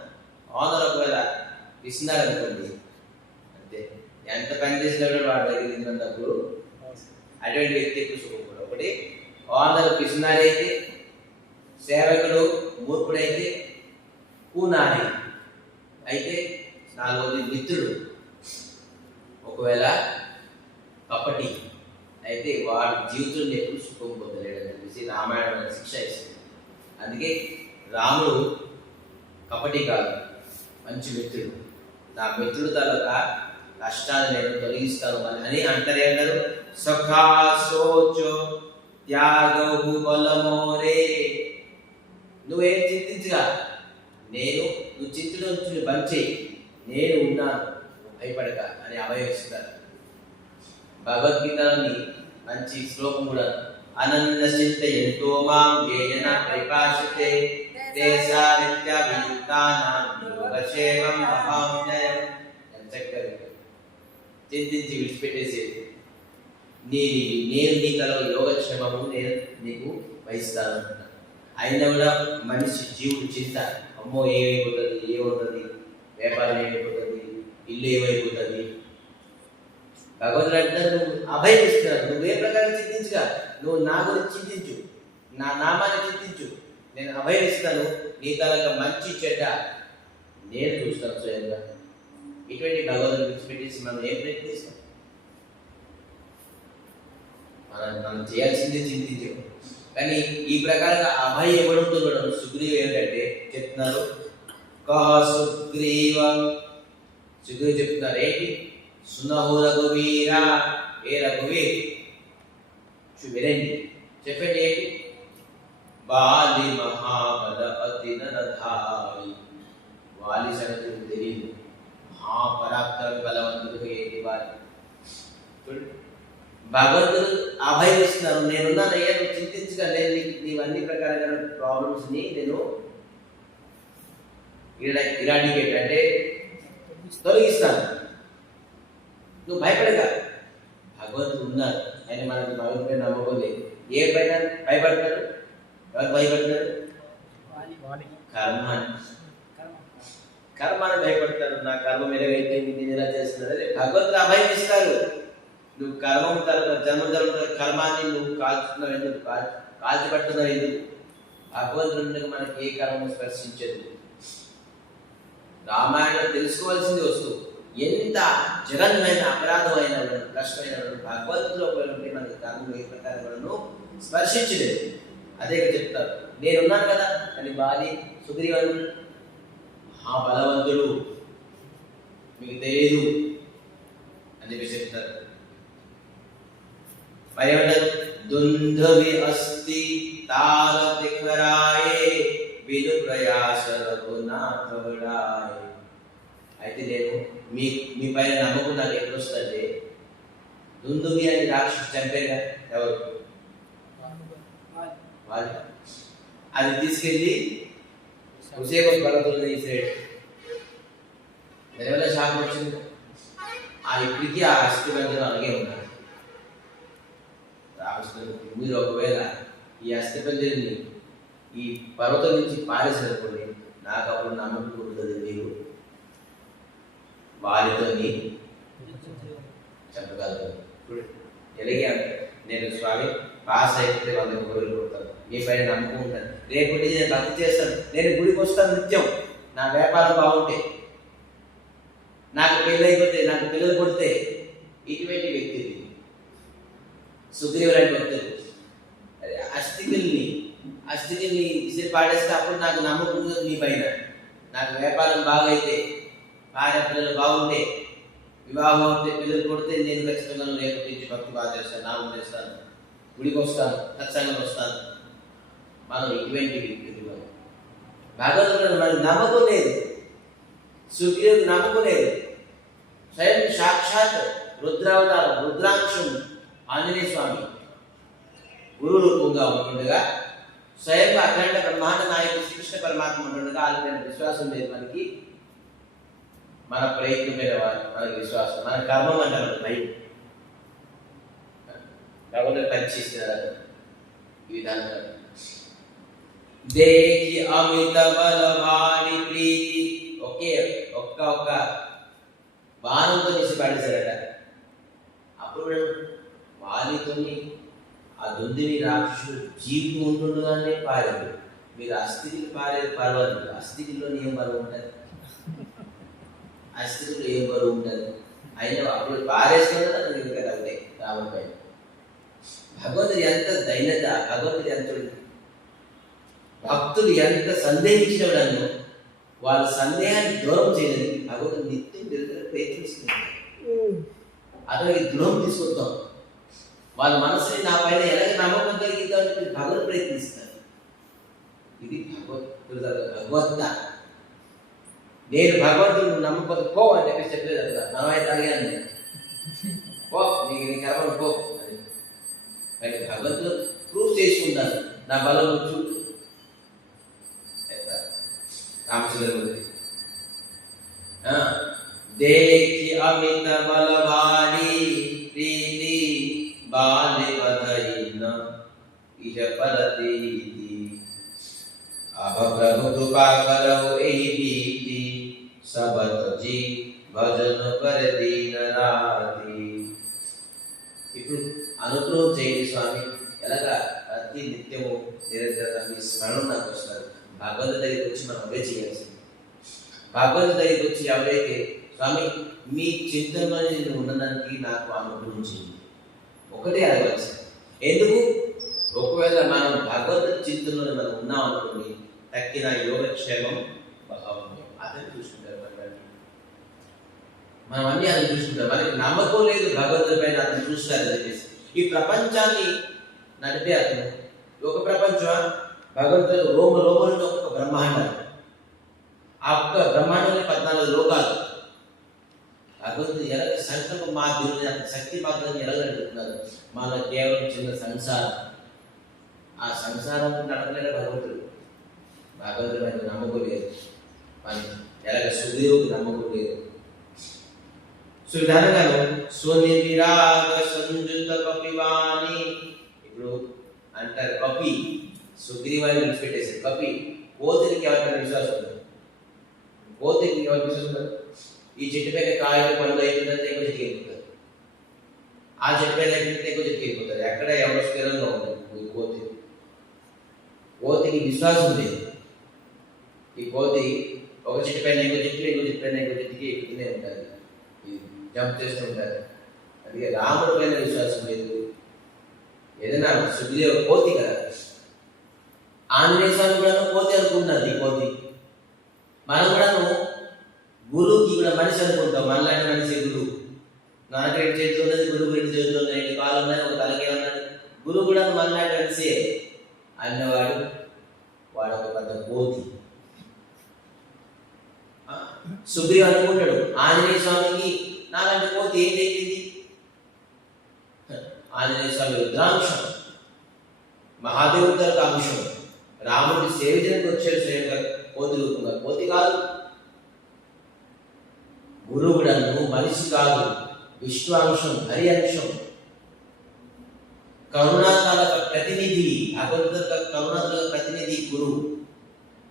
ఓనర్ ఒకవేళ ఇస్తున్నారనుకోండి, అంతే, ఎంత పని చేసినా కూడా వాడి దగ్గర తిన్నప్పుడు అటువంటి వ్యక్తి ఎక్కువ సుఖపడు. ఒకటి ఓనర్ పిసినారి అయితే, సేవకుడు మూర్ఖుడైతే, కూనారి అయితే, నాలుగోది మిత్రుడు ఒకవేళ కపటి అయితే వాడి జీవితంలో ఎప్పుడు సుఖం పొందలేడని చెప్పేసి రామాయణం శిక్ష ఇస్తుంది. అందుకే రాముడు కపటి కాదు, మంచి మిత్రుడు. నా మిత్రుడు తాలూకా కష్టాలు నేను తొలగిస్తాను అని అంటారు. ఏమన్నారు? సఖా సోచో త్యాగవు బలమోరే. నువ్వేం చింతించగా, నువ్వు చింతలో నుంచి బంచి నేను ఉన్నాను, భయపడక అని అభయమిస్తారు. భగవద్గీతలోని మంచి శ్లోకం కూడా, అనన్య చింత ఎంతో మాం యేన ప్రకాశతే తేసా నిత్యాభియుక్తానాం యోగక్షేమం మహాజ్ఞయం. చక్కగా చింతించి విడిచిపెట్టేసేది. నేను నీ తల యోగక్షేమము నేను నీకు వహిస్తాను. అయినా కూడా మనిషి జీవుడు చింత, అమ్మో ఏమైపోతుంది, వ్యాపారం ఏమైపోతుంది, ఇల్లు ఏమైపోతుంది. భగవంతుడు అంటారు, నువ్వు అభయం ఇస్తున్నావు, నువ్వే ప్రకారం చింతించుగా, నువ్వు నా గురించి చింతించు, నా నామాన్ని చింతించు, నేను అభయం ఇస్తాను, నీ తలక మంచి చెడ్డ నేను చూస్తాను స్వయంగా. ఇటువంటి భగవంతుని విడిచిపెట్టేసి మనం ఏం ప్రయత్నిస్తాం? మనం చేయాల్సిందే చింతించాం. కానీ ఈ ప్రకారంగా అభయం ఇవ్వడంతో సుగ్రీవ్ ఏంటంటే చెప్తున్నారు, సుగ్రీవ. సుగ్రీవ్ చెప్తున్నారు ఏంటి? సునహు రఘువీరా, ఏ రఘువీర్ వినండి, చెప్పండి ఏంటి? వాలి మహాబల అతి నరధారి. వాలి సంగతి తెలియదు, మహాపరాక్రమ బలవంతుడు ఏంటి వాలి. భగవంతుడు అభయం ఇస్తున్నారు, నేనున్నానయ్యా, నువ్వు చింతించగా, నేను నీవన్నీ ప్రకారంగా ప్రాబ్లమ్స్ని నేను ఇరాడికేట్ అంటే తొలగిస్తాను, నువ్వు భయపడగా. భగవంతుడు ఉన్నారు, ఆయన మనకి భగవంతుడి నమ్మకం లేదు. ఏ భయపడతాడు? ఎవరు భయపడతాడు? కర్మాన్ని భయపడతాడు. నా కర్మం ఎలాగైతే నేను ఎలా చేస్తున్నాడు అదే భగవంతుడు అభయం ఇస్తారు. నువ్వు కర్మం జన్మ కర్మాన్ని నువ్వు కాల్చుతున్నావు ఎందుకు, కాల్చిపడుతున్నావు ఎందుకు? భగవంతుడు మనకి ఏ కర్మం స్పర్శించదు. రామాయణం తెలుసుకోవాల్సింది వస్తువు. ఎంత జగన్మైన అపరాధమైన కష్టమైన భగవంతుడు ఒకటి మనకి కర్మ ఏ ప్రకారం స్పర్శించలేదు. అదే చెప్తారు, నేనున్నాను కదా అని వాలి సుగ్రీవన్ బలవంతుడు మీకు తెలియదు అని చెప్పి చెప్తారు. పర్యటన దుంధవి అస్తి తారతిఖరాయే విను ప్రయాస రఘునాథుడాయే. అయితే నేను మీ పైన నమ్మకం నాకు ఎప్పుడు వస్తుంది? దుందువి అని రాక్షసు చంపేగా ఎవరు? వాళ్ళు. అది తీసుకెళ్ళి హుసేన్ పర్వతంలో తీసేడు. దానివల్ల శాపం వచ్చింది. ఇప్పటికీ ఆ అస్థి మధ్యలో అలాగే ఉన్నారు. మీరు ఒకవేళ ఈ అస్థిపంజరిని ఈ పర్వతం నుంచి పారేసినప్పుడు నాకు అప్పుడు నమ్మకం ఉంటుంది, మీరు వారితో చెప్పగలరు. ఎలాగే నేను స్వామి పాస్ అయితే 100 కోట్లు కొడతాను, మీ పైన నమ్మకం ఉంటాను, రేపు నేను భక్తి చేస్తాను, నేను గుడికి వస్తాను నిత్యం, నా వ్యాపారం బాగుంటే, నాకు పెళ్ళి అయిపోతే, నాకు పిల్లలు కొడితే, ఇటువంటి వ్యక్తి సుగ్రీవుడు అంటే వ్యక్తులు అస్థికుల్ని విసిరి పాడేస్తే అప్పుడు నాకు నమ్మకం ఉంటుంది మీ పైన, నాకు వ్యాపారం బాగైతే, భార్య పిల్లలు బాగుంటే, వివాహం ఉంటే, పిల్లలు కొడితే నేను ఖచ్చితంగా రేపు నుంచి భక్తి బాగా చేస్తాను, నామం చేస్తాను, గుడికి వస్తాను, ఖచ్చితంగా వస్తాను. మనం ఇటువంటి వ్యక్తులు భగవంతుడు మనకు నమ్మకం లేదు, సుగ్రీవుడికి నమ్మకం లేదు. స్వయం సాక్షాత్ రుద్రావతారం, రుద్రాంశం ఆంజనేయ స్వామి గురు రూపంగా ఉంటుండగా, స్వయంగా అఖండ బ్రహ్మాండ నాయకుడు శ్రీకృష్ణ పరమాత్మ ఉంటుండగా ఆయన విశ్వాసం లేదు మనకి. మన ప్రయత్నం మీద మనకి విశ్వాసం, మన కర్మం అంటే మనకు భయం. భగవంతుడు పరీక్షిస్తున్నారు ఈ విధానంగా. దేహి అమిత బలవాని ప్రీతి, ఒక్క బాణంతో తీసి పాడేశారట. అప్పుడు వారితోని ఆ దొందిని రాక్షసుడు జీవితం ఉంటుండగానే పారేది. మీరు అస్థితికి పారేది పర్వాలేదు, అస్థితిలో ఏం బరువు ఉంటుంది, అస్థితిలో ఏం బరువు ఉంటుంది, అయినా అప్పుడు పారేసుకున్నా ఇంకా అవుతాయి రాముడి పైన. భగవంతుడు ఎంత దైన్యత, భగవంతుడు ఎంత భక్తులు ఎంత సందేహించినవాడను వాళ్ళ సందేహాన్ని దూరం చేయలేదు. భగవంతుడు నిత్యం ప్రయత్నిస్తున్నారు, అతనికి దృఢం తీసుకొద్దాం, వాళ్ళ మనసుని నా పైన ఎలాగ నమ్మకం కలిగిద్దాం అని చెప్పి భగవంతుడు ప్రయత్నిస్తారు. ఇది భగవద్గీత. నేను భగవంతుడు నమ్మకపోతే పో అని చెప్పి చెప్పలేదు కదా, నలభై తాగాను పో, నీకు కర్మలు పో అని. కానీ భగవంతుడు ప్రూఫ్ చేసుకుంటాను, నా బలం చూడు. రామచంద్రమూర్తి देखी अमित बलवानी प्रीति बाले बधाई न इह परतीति अब प्रभु कृपा करो एहि बीति सबत जी भजन कर दीन राति. ఇప్పుడు అనుగ్రహం చేయండి స్వామి, ఎలాగా ప్రతి నిత్యము నిరంతరంగా మీ స్మరణ నాకు వస్తారు. భగవంతుడి దగ్గరికి వచ్చి మనం అవే చేయాల్సింది. భగవంతుడి దగ్గరికి వచ్చి ఎవరైతే స్వామి మీ చింతనలో నేను ఉండడానికి నాకు అనుగ్రహం చేయండి ఒకటే అడగాల్సి. ఎందుకు? ఒకవేళ మనం భగవంతుడి చింతనలో మనం ఉన్నాం అనుకోండి, తక్కిన యోగక్షేమం అతను చూసుకుంటారు. మనం అన్ని అతను చూసుకుంటాం. మనకి నమ్మకం లేదు భగవంతుడి పైన, అతను చూస్తారని చెప్పేసి ఈ ప్రపంచాన్ని నడిపే అతను. ఒక ప్రపంచం భగవంతుడు రోమలో ఒక బ్రహ్మాండం, ఆ ఒక్క బ్రహ్మాండంలో 14 లోకాలు. భగవంతుడు ఎలా సంకల్ప మాధ్యమం, శక్తి మాధ్యమం ఎలా నడుపుతున్నారు. మన కేవలం చిన్న సంసారం, ఆ సంసారం నడపలేక భగవంతుడు మనకు నమ్మకం లేదు. మనకి ఎలాగ సుగ్రీవుడికి నమ్మకం లేదు. సువిధానంగాను సోని విరాగ సంయుత కపివాణి. ఇప్పుడు అంటారు కపి, సుగ్రీవాన్ని విడిచిపెట్టేసారు. కపి కోతికి ఎవరికైనా విశ్వాసం ఉంది? కోతికి ఎవరికి విశ్వాసం ఉండదు. ఈ చెట్టు పైన కాయలు పండ్లు అయిపోతుందంటే ఎక్కువ చెట్టుకి వెళ్ళిపోతారు, ఆ చెట్టు పైన అయిపోతే ఎక్కువ చెట్టుకి వెళ్ళిపోతారు. ఎక్కడ ఎవరు స్థిరంగా ఉంటుంది కోతికి విశ్వాసం లేదు. ఈ కోతి ఒక చెట్టు పైన ఇంకో చెట్టు, ఇంకో చెట్టు పైన ఇంకో చెట్టుకి ఎక్కుతూనే ఉంటుంది, జంప్ చేస్తూ ఉంటారు. అందుకే రాముడి పైన విశ్వాసం లేదు. ఏదైనా సుగ్రీవ కోతి కదా, ఆంజనేయ స్వామి కూడా కోతి అనుకుంటున్నారు. ఈ కోతి మనం కూడాను గురువుకి కూడా మనిషి అనుకుంటాం. మనలాంటి మనిషి గురువు. నాకు 2 చేతులు ఉన్నది, గురువు 2 చేతులు ఉన్నాయి, 2 కాళ్ళు ఉన్నాయి, ఒక తలకే ఉన్నది. గురువు కూడా మనలాంటి మనిషి అన్నవాడు, వాడు ఒక పెద్ద కోతి. సుగ్రీవ్ అనుకుంటాడు ఆంజనేయ స్వామికి నాలాంటి కోతి ఏం చేసింది. ఆంజనేయ స్వామి రుద్రాంశం, మహాదేవుడికి అంశం, రాముడి సేవించడానికి వచ్చాడు స్వయంగా కోతి రూపంగా. కోతి కాదు, గురువుడను మనిషి కాదు, విష్ణు అంశం, హరి అంశం, కరుణాకాల ప్రతినిధి, భగవంతుడి యొక్క కరుణాదుల ప్రతినిధి గురువు.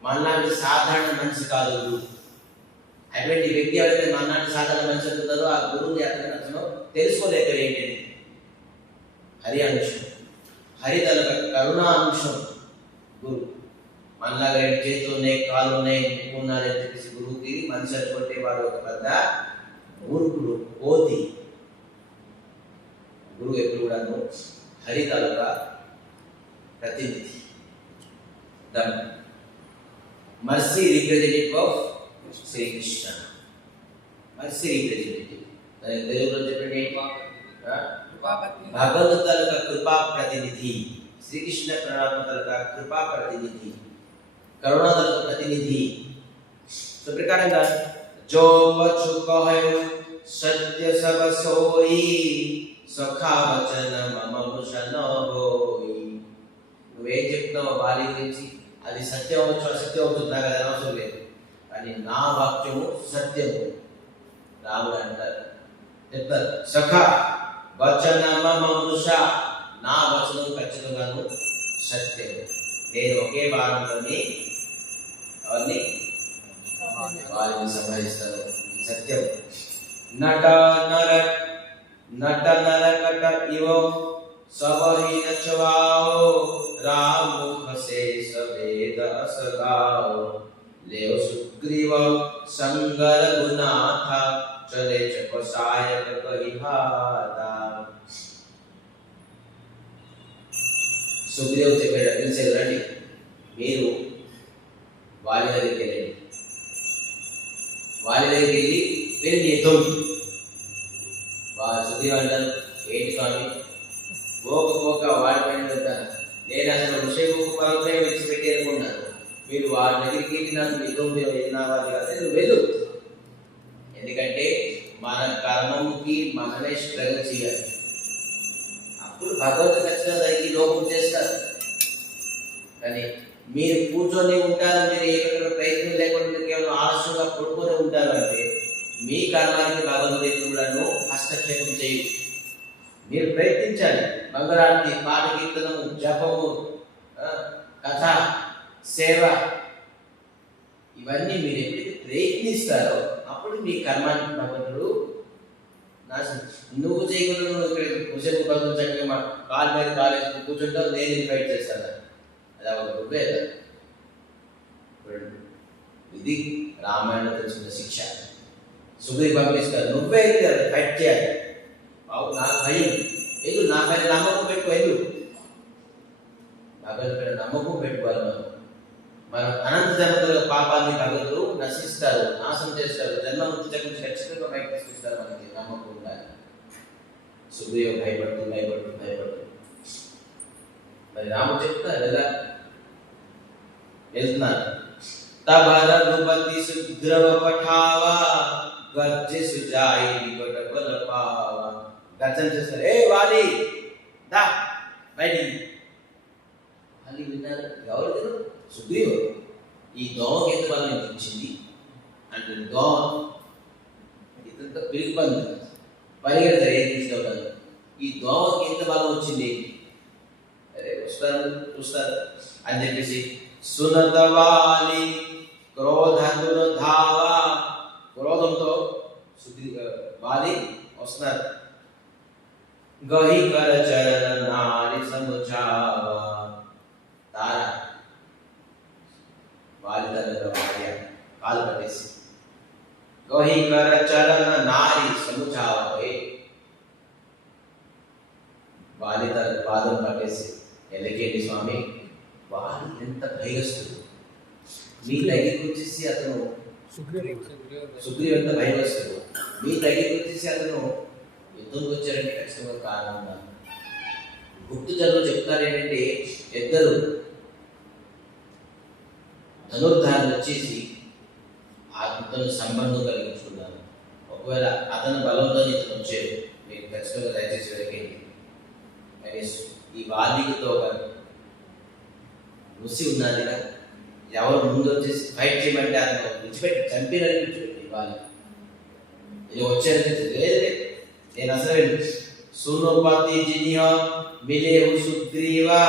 మనలాంటి సాధారణ మనిషి కాదు గురువు. అటువంటి వ్యక్తి ఎవరైతే మనలాంటి సాధారణ మనిషి అవుతుందో ఆ గురువుని అతను తెలుసుకోలేక ఏంటండి హరి అంశం, హరి తన కరుణా అంశం గురువు. మనలాగా రెండు చేతులు ఉన్నాయి, కాళ్ళు ఉన్నాయి, ముక్కు ఉన్నారని చెప్పేసి గురువుకి మనిషి అనుకుంటే వాడు ఒక పెద్ద మూర్ఖుడు, కోతి. గురువు ఎప్పుడు కూడాను హరి తాలూకా ప్రతినిధి. The mercy representative of Srikrishna. Mercy representative తెలుగులో చెప్పండి, భగవంతుడి తాలూకా కృపా ప్రతినిధి. శ్రీకృష్ణ పరమాత్మ తాలూకా కృపా ప్రతినిధి, కరుణా తాలూకా ప్రతినిధి. సో ప్రకారంగా జో పछु कहयो सत्य सब सोई सखा वचन मम भूषण होई. నువ్వేం చెప్తున్నావు వాలి గురించి, అది సత్యం అవచ్చు అసత్యం అవుతుంది, నాకు అది అవసరం లేదు, కానీ నా వాక్యము సత్యము. రాముడు అంటారు, చెప్తారు, సఖా వచన మమ భూష, నా వచనం ఖచ్చితంగాను సత్యం. నేను ఒకే బాణంలోని అవన్నీ వారిని సంహరిస్తాను, సత్యం. నట నరకట ఇవో సవహి నచవాओ राम मुख से सवेद असगाओ लेव सुग्रीव संगर गुनाथा चले चपसायक कहिहाता. సుగ్రీవ్ చెప్పాడు, పిలిచేది రండి, మీరు వాలి దగ్గరికి వెళ్ళండి, వాలి దగ్గరికి వెళ్ళి మీరు యుద్ధం. సుగ్రీవ్ అంటారు, ఏంటి స్వామి పోక వాడి పైన వెళ్తాను, నేను అసలు ఋషిముఖ పర్వతమే విడిచిపెట్టి అనుకున్నాను, మీరు వాడి దగ్గరికి వెళ్ళి నాకు యుద్ధం వెళ్ళినవాది కదా, నువ్వు వెళ్ళు. ఎందుకంటే మన కర్మముకి మనమే స్ట్రగల్ చేయాలి, అప్పుడు భగవంతుడు ఖచ్చితంగా దానికి లోపం చేస్తారు. కానీ మీరు కూర్చొని ఉంటారు, మీరు ఏ రకమైన ప్రయత్నం లేకుండా కేవలం ఆలస్యంగా పడుకొని ఉంటారు అంటే మీ కర్మానికి భగవంతుడు ఎప్పుడూ హస్తక్షేపం చేయు. మీరు ప్రయత్నించాలి. మంగళారతి, పాట, కీర్తనము, జపము, కథ, సేవ, ఇవన్నీ మీరు ఎప్పుడైతే ప్రయత్నిస్తారో అప్పుడు మీ కర్మానికి భగవంతుడు నాశనం. నువ్వు చేయకుండా నువ్వు ఇక్కడ కుసేపు కోసం చక్కగా కాలు మీద కాలేసి కూర్చుంటావు, నేను ఇన్వైట్ చేస్తాను, అది ఒక నువ్వే. ఇది రామాయణం తెలిసిన శిక్ష. సుగ్రీవ్ పంపిస్తారు, నువ్వే ఫైట్ చేయాలి. బాబు నాకు భయం, వెళ్ళు, నా పైన నమ్మకం పెట్టుకో, వెళ్ళు. భగవంతుడి నమ్మకం పెట్టుకోవాలి. మనం అనంత జన్మల పాపాన్ని భగవంతుడు నశిస్తారు, నాశనం చేస్తారు, జన్మ మృతి చక్రం ఖచ్చితంగా బయట తీసుకొస్తారు. మనకి నమ్మకం ఉండాలి. సుగ్రీవ్ భయపడుతూ మరి రాముడు చెప్తారు కదా, వెళ్తున్నారు. తబ రఘుపతి సుద్రవ పఠావా గర్జి సుజాయి నికట బల పావా. గర్జన చేస్తారు, ఏ వాలి దా బయటికి. అని విన్నారు, ఎవరు తిరు? సుగ్రీవు. ఈ దోమకి ఎంత బలం ఇచ్చింది అంటే, దోమ ఇదంతా పిలుపుంది, పరిగెడతారు, ఏం తీసుకెళ్తారు. ఈ దోమకి ఎంత బలం వచ్చింది, అరే వస్తారు చూస్తారు అని చెప్పేసి సునతవాలి క్రోధనుధావా, క్రోధంతో వాలి వస్తున్నారు. గహికర చరణ నారి సముచావా, తార వాలి దగ్గర భార్య కాలు పట్టేసి గహికర చరణ నారి సముచావే, వాలి తన పాదం పట్టేసి, ఎల్లకేంటి స్వామి, వాలి ఎంత భయగస్తుడు. మీ దగ్గరికి వచ్చేసి అతను సుగ్రీవ్ ఎంత భయగస్తుడు, మీ దగ్గరికి వచ్చేసి అతను యుద్ధంకి వచ్చారంటే ఖచ్చితంగా కారణం ఉండాలి. గుప్తు జనులు చెప్తారు ఏంటంటే, ఇద్దరు ధనుర్ధారులు వచ్చేసి ఆత్మతో సంబంధం కలిగించుకున్నారు. ఒకవేళ అతని బలంతో ఇతను వచ్చారు, మీరు ఖచ్చితంగా దయచేసి వెనకేంటి. కానీ ఈ వాల్మీకితో ఒక ఋషి ఉన్నది కదా, ఎవరు ముందు వచ్చేసి ఫైట్ చేయమంటే అతను విడిచిపెట్టి చంపినని విడిచిపెట్టి వాళ్ళు ఇది వచ్చారని లేదు, నేను అసలు सुनोपति जिन्ह मिले सुग्रीवा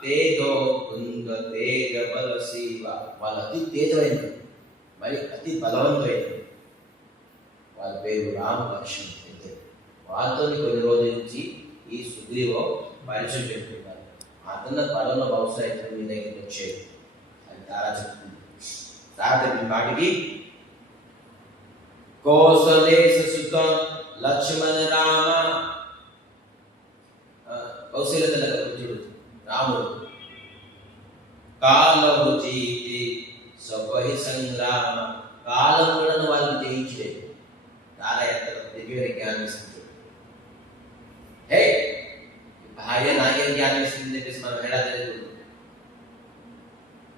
तेजो कुंद तेज बल शिवा వాళ్ళ అతి తేజమైనది మరి అతి బలవంతమైనది వాళ్ళ పేరు రామ లక్ష్మణ ఇద్దరు వాళ్ళతో కొన్ని రోజుల నుంచి ఈ సుగ్రీవం పరిచయం పెట్టుకున్నారు అతను పరంలో బహుశా ఇతను మీ దగ్గరికి వచ్చేది అని తారా చెప్తుంది తారా చెప్పిన మాటికి కౌసలేశ సుత లక్ష్మణ రామ కౌశల్యత పుత్రుడు రాముడు కాలము జీతి సపహి సంగ్రామ కాలం కూడా వాళ్ళని జయించలేదు తారా ఎంత దివ్య జ్ఞానం ఇస్తుంది హే భార్య నాకేం జ్ఞానం ఇస్తుంది చెప్పేసి మనం ఎలా తెలియదు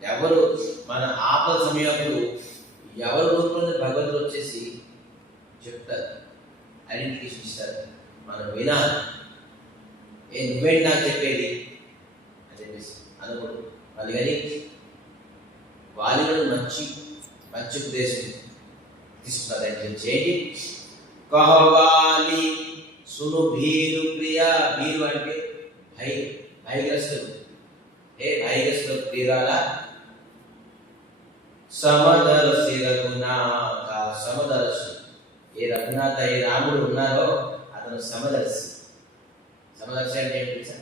ఎవరు మన ఆపద సమయంలో ఎవరు రూపంలో భగవంతుడు వచ్చేసి చెప్తారు ఐడెంటిఫికేషన్ ఇస్తారు మనం వినాలి నువ్వేంటి నాకు చెప్పేది అని చెప్పేసి అనుకోడు వాళ్ళు కానీ వాళ్ళు మంచి ఉద్దేశం తీసుకున్నారు అని చేయండి కహవాలి సును భీరు ప్రియా భీరు అంటే భయగ్రస్తులు భయగ్రస్తులు ప్రియురాలా సమదర్శి రఘునాథ సమదర్శి ఏ రఘునాథ ఏ రాముడు ఉన్నారో అతను సమదర్శి సమదర్శి అంటే ఏంటి సార్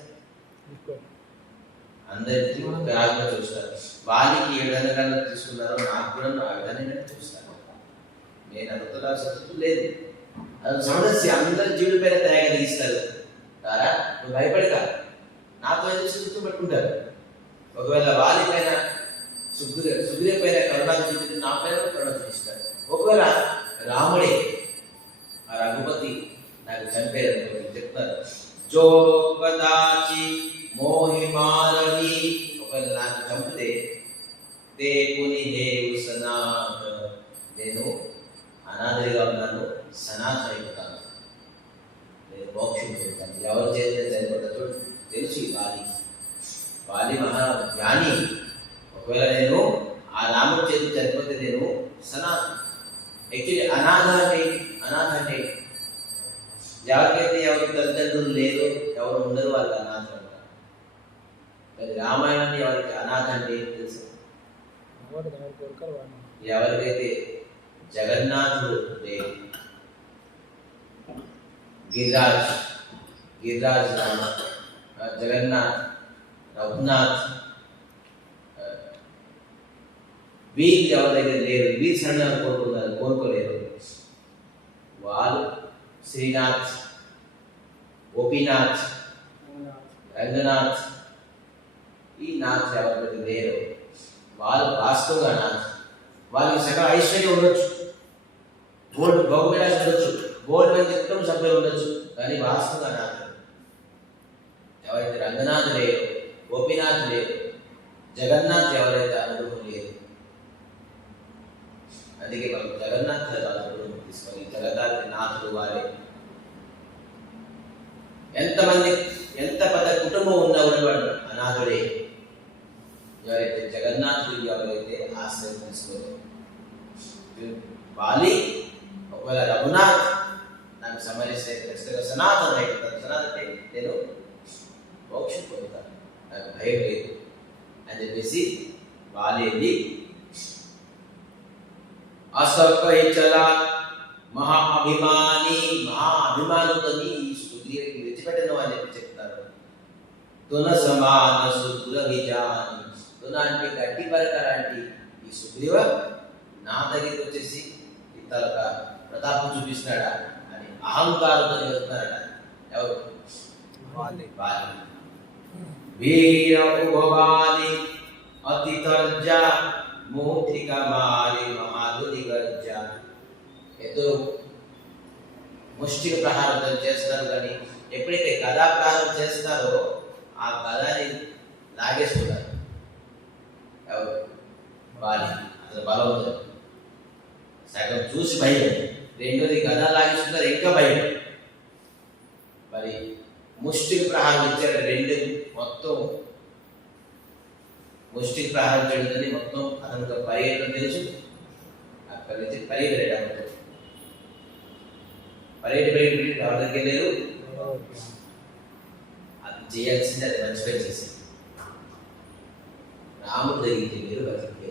అందరికీ రాజుగా చూస్తారు వాళ్ళకి ఏ విధంగా తీసుకున్నారో నాకు కూడా ఆ విధంగా చూస్తాను నేను అనుకున్న సత్తు లేదు అతను సమదర్శి అందరి జీవుల పైన దయ కలిగిస్తారు తారా నువ్వు భయపడక నాతో ఎందుకు పట్టుకుంటారు ఒకవేళ వాళ్ళ పైన సుగ్రీవ పైన కరుణ చూపించి నా పైన కరుణ చూపిస్తాడు ఒకవేళ రాముడే ఆ రఘుపతి నాకు చంపేది చెప్తారు జో కదాచి మోహి మారని ఒకవేళ నాకు చంపితే దేవుని దేవు సనాథ నేను అనాథరిగా ఉన్నాను సనాథ అయిపోతాను నేను మోక్షం చెప్తాను ఎవరు చేస్తే సరిపోతాడు తెలుసు వాలి మహా జ్ఞాని ఒకవేళ నేను ఆ రాముడి చేతి చనిపోతే నేను సనాథ యాక్చువల్లీ అనాథ అంటే ఎవరికైతే ఎవరి తల్లిదండ్రులు లేదు ఎవరు ఉండరు వాళ్ళకి అనాథ అంటారు కానీ రామాయణాన్ని ఎవరికి అనాథ అంటే తెలుసు ఎవరికైతే జగన్నాథుడు లేదు గిరిరాజ్ రామ జగన్నాథ్ రఘునాథ్ వీళ్ళు ఎవరి దగ్గర లేరు వీరి శరణాలు కోరుకోలేరు వాళ్ళు శ్రీనాథ్ గోపీనాథ్ రంగనాథ్ ఈ నాథ్ ఎవరి దగ్గర లేరు వాళ్ళు వాస్తవంగా నాథ్ వాళ్ళకి సగం ఐశ్వర్యం ఉండొచ్చు గోల్డ్ బహుమేళ ఉండొచ్చు గోల్డ్ మీద కుటుంబ సభ్యులు ఉండొచ్చు కానీ వాస్తవంగా నాథ్ ఎవరైతే రంగనాథ్ లేరు గోపీనాథ్ లేరు జగన్నాథ్ ఎవరైతే అనుగ్రహం లేదు అందుకే మనం జగన్నాథ్ అనుగ్రహం తీసుకొని జగన్నాథ్ నాథుడు వారే ఎంతమంది ఎంత పెద్ద కుటుంబం ఉన్నవాడు అనాథుడే ఎవరైతే జగన్నాథుడు ఎవరైతే ఆశ్రయం తీసుకోలేదు వాలి ఒకవేళ రఘునాథ్ నాకు సంబంధిస్తే ఖచ్చితంగా సనాతన అయిపోతాను సనాతన నేను మోక్షం పొందుతాను నాకు భయం లేదు అని చెప్పేసి వాలి అసకైచలా మహాభిమానంతో ఈ సుగ్రీవుడికి విడిచిపెట్టను అని చెప్పి చెప్తారు తున సమాన సుగ్రహిజాని తున అంటే గడ్డి పరకలాంటి ఈ సుగ్రీవ నా దగ్గరికి వచ్చేసి ఇతర ప్రతాపం చూపిస్తున్నాడా అని అహంకారంతో చెప్తున్నారట ఎవరు వీర ఉపవాలి అతి తర్జ మూర్తిక మారి మహాదుని గర్జ ఏదో ముష్టిక ప్రహారం చేస్తారు కానీ ఎప్పుడైతే గదా ప్రహారం చేస్తారో ఆ గదాని లాగేస్తున్నారు ఎవరు వాలి అతను బలవంతుడు సగం చూసి భయం రెండోది గదా లాగేస్తున్నారు ఇంకా భయం మరి ముష్టిక ప్రహారం ఇచ్చారు రెండు మొత్తం ముష్టి ప్రహారం చేయడం మొత్తం అతనికి పరిగెత్తడం తెలుసు అక్కడి నుంచి పరిగెత్తడం పరిగెట్టి ఎవరి దగ్గర లేరు అది చేయాల్సింది అది మంచిగా చేసింది. రాముడు జరిగింది మీరు బతికే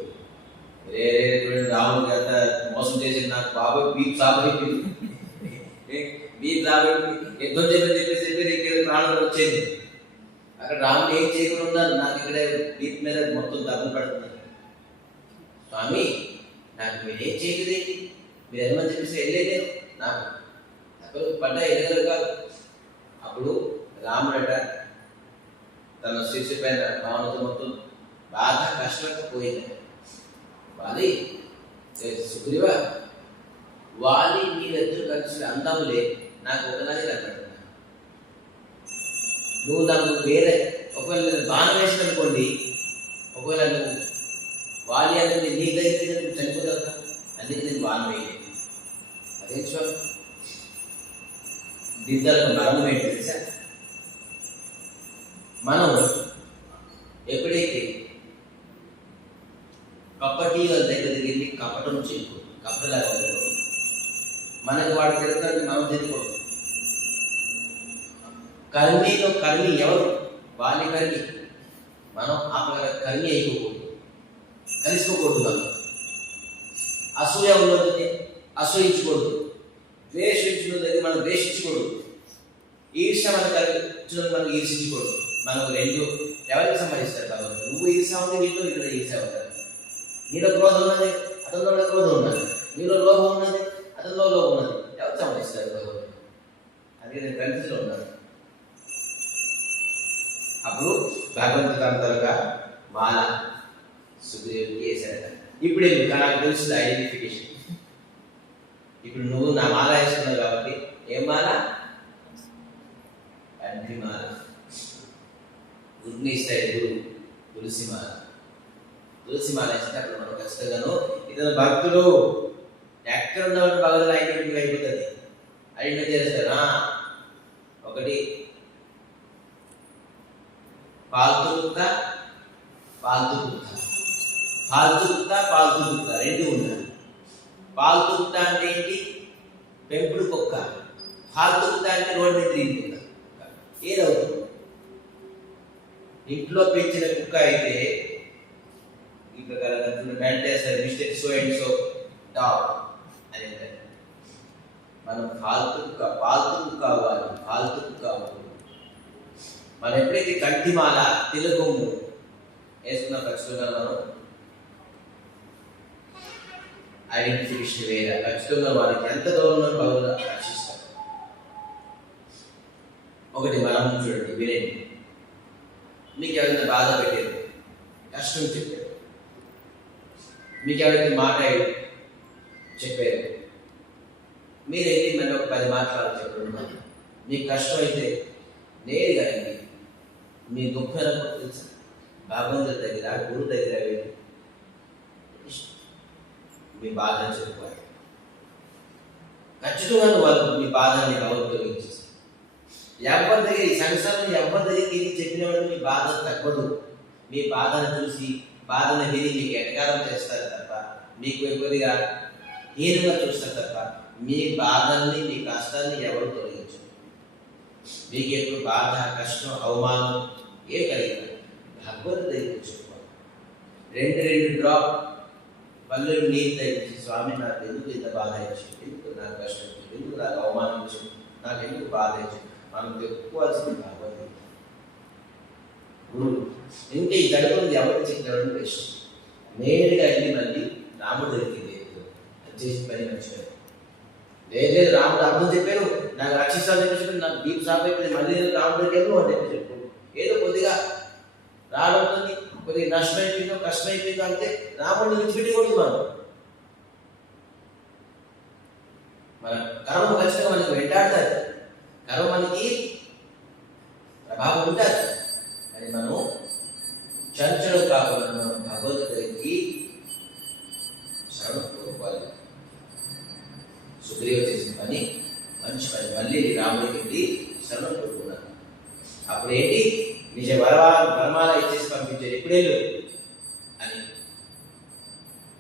వేరే రాముడు అంత మోసం చేసి నాకు బాబు బీప్ సాబైపోయింది బీప్ సాబైపోయింది ఎంతో చెప్పేసి ప్రాణం వచ్చేది. అక్కడ రాముడు ఏం చేయకుండా ఉన్నారు, నాకు ఇక్కడ బీప్ మీద మొత్తం దెబ్బలు పడుతుంది. స్వామి నాకు మీరేం చేయలేదేంటి, మీరు ఏమని చెప్పేసి వెళ్ళలేదు, నాకు అక్కడ పడ్డా ఎదగలు కాదు. అప్పుడు రాముడట తన శిష్యు పైన భావనతో మొత్తం బాగా కష్టంగా పోయింది. వాలి సుగ్రీవ, వాలి మీరిద్దరు కలిసి అందాములే నాకు ఒకలాగే కనపడుతున్నా. నువ్వు నాకు వేరే ఒకవేళ బాణం వేసిన అనుకోండి, ఒకవేళ నువ్వు వాలి అనేది నీ దగ్గర నువ్వు చనిపోతావు కదా, అందుకే నేను బాణం వేయలేదు. అదే స్వామి దీంతో మరణం ఏంటి తెలుసా? మనం ఎప్పుడైతే కపటి వాళ్ళ దగ్గరికి వెళ్ళి కపటం చేయకూడదు, కపటలాగా ఉండకూడదు. మనకి వాడు తిరుగుతాడు, మనం తిరగకూడదు. కర్ణిలో కర్ణి ఎవరు? వాలి కర్ణి. మనం ఆ కర్ణి అయిపోకూడదు, కలిసిపోకూడదు. మనం అసూయ ఉన్నది అసూయించకూడదు, ద్వేషించున్నది మనం ద్వేషించకూడదు, ఈర్ష మనకు కలిగించున్నది మనం ఈర్షించకూడదు. మనకు రెండు ఎవరికి సంబంధిస్తారు కాబట్టి నువ్వు ఈర్ష ఉంది, వీళ్ళు ఇక్కడ ఈర్ష ఉంటారు. నీలో క్రోధం ఉన్నది, అతనిలో క్రోధం ఉన్నది. నీలో లోభం ఉన్నది, అతనిలో లోభం ఉన్నది. ఎవరు సంబంధిస్తారు భగవంతుడు? అందుకే నేను కన్ఫ్యూజ్లో ఉన్నాను. అప్పుడు భగవంతుడు అంతగా మాల సుగ్రీవుడికి వేశాడు. ఇప్పుడు నాకు తెలుస్తుంది ఐడెంటిఫికేషన్. ఇప్పుడు నువ్వు నా మాల వేసుకున్నావు కాబట్టి ఏం మాల? కంఠి మాల. గురుని ఇస్తాయి గురువు తులసి మాల. తులసి మాల వేస్తే అక్కడ మనం ఖచ్చితంగాను ఇతను భక్తుడు ఎక్కడ ఉన్నవాడు భగవంతుడు ఐడెంటిఫై అయిపోతుంది. ఐడెంటిఫై చేస్తారా? ఒకటి పాల్తు కుక్క, పాల్తు కుక్క, పాల్తు కుక్క, పాల్తు కుక్క రెండు ఉన్నాయి. పాల్తు కుక్క అంటే ఏంటి? పెంపుడు కుక్క. పాల్తు కుక్క అంటే రోడ్డు మీద తిరిగి కుక్క. ఏదవుతుంది? ఇంట్లో పెంచిన కుక్క అయితే ఈ ప్రకారం మెంటేస్తారు, mistake so and so dog అని. మనం పాల్తు కుక్క, పాల్తు కుక్క అవ్వాలి, పాల్తు కుక్క అవ్వాలి. మనం ఎప్పుడైతే కంటిమాల తెలుగుము వేసుకున్న ఖచ్చితంగా మనం ఐడెంటిఫికేషన్ వేరే ఖచ్చితంగా వాళ్ళకి ఎంత దూరంలో బాగుందో రక్షిస్తాం. ఒకటి మనం చూడండి, వినండి. మీకు ఎవరైనా బాధ పెట్టారు, కష్టం చెప్పారు, మీకు ఎవరైతే మాట చెప్పారు, మీరు వెళ్ళి మన ఒక 10 మాటలు చెప్పండి. మీకు కష్టం అయితే నేరుగా అండి మీ దుఃఖం ఎలా తెలుసా? భగవంతుడి దగ్గర, గురువు దగ్గర వెళ్ళి మీ బాధను చెప్పుకోవాలి. ఖచ్చితంగా వాళ్ళు మీ బాధని భగవంతుడికి ఇచ్చేస్తారు. ఎవరి దగ్గర ఈ సంసారంలో ఎవరి దగ్గరికి వెళ్ళి చెప్పిన వాళ్ళు మీ బాధ తగ్గదు. మీ బాధను చూసి బాధను విని మీకు ఎటకారం చేస్తారు తప్ప, మీకు ఎక్కువగా హీనంగా చూస్తారు తప్ప, మీ బాధల్ని మీ కష్టాన్ని ఎవరు తొలగించరు. మీకు ఎప్పుడు బాధ, కష్టం, అవమానం ఏ కలిగిన భగవంతుడి దగ్గరికి చెప్పుకోవాలి. 2 డ్రాప్ పళ్ళు నీరు తగ్గించి, స్వామి నాకు ఎందుకు ఇంత బాధ ఇచ్చింది, ఎందుకు నాకు కష్టం ఇచ్చింది, ఎందుకు నాకు అవమానం ఇచ్చింది, నాకు ఎందుకు బాధ ఇచ్చింది, మనం చెప్పుకోవాల్సింది భగవంతుడు. గురువు ఇంకా ఈ గడుపుని ఎవరికి చెప్పడం ఇష్టం. నేరుగా వెళ్ళి మళ్ళీ రాముడు దొరికింది అది చేసి పని మంచిగా లేదు. రాముడు అర్థం చెప్పారు, నాకు రక్షిస్తాను చెప్పేసి నాకు డీప్ సాప్ అయిపోయింది, మళ్ళీ రాముడు దగ్గర అని చెప్పి చెప్పు. ఏదో కొద్దిగా రావడం కొద్దిగా నష్టం అయిపోయిందో కష్టం అయిపోయిందో అంటే రాముడిని విడిచిపెట్టకూడదు. మన కర్మ ఖచ్చితంగా మనకి వెంటాడుతుంది, కర్మ మనకి ప్రభావం ఉంటుంది. అని మనం చంచలం కాకుండా మనం భగవద్గీతకి శరణం కోరుకోవాలి. సుగ్రీవ చేసిన పని మంచి పని, మళ్ళీ రాముడికి వెళ్ళి శరణం కోరుకున్నాను. అప్పుడు ఏంటి? నిజ వరమాల ఇచ్చేసి పంపించారు, ఇప్పుడేళ్ళు అని.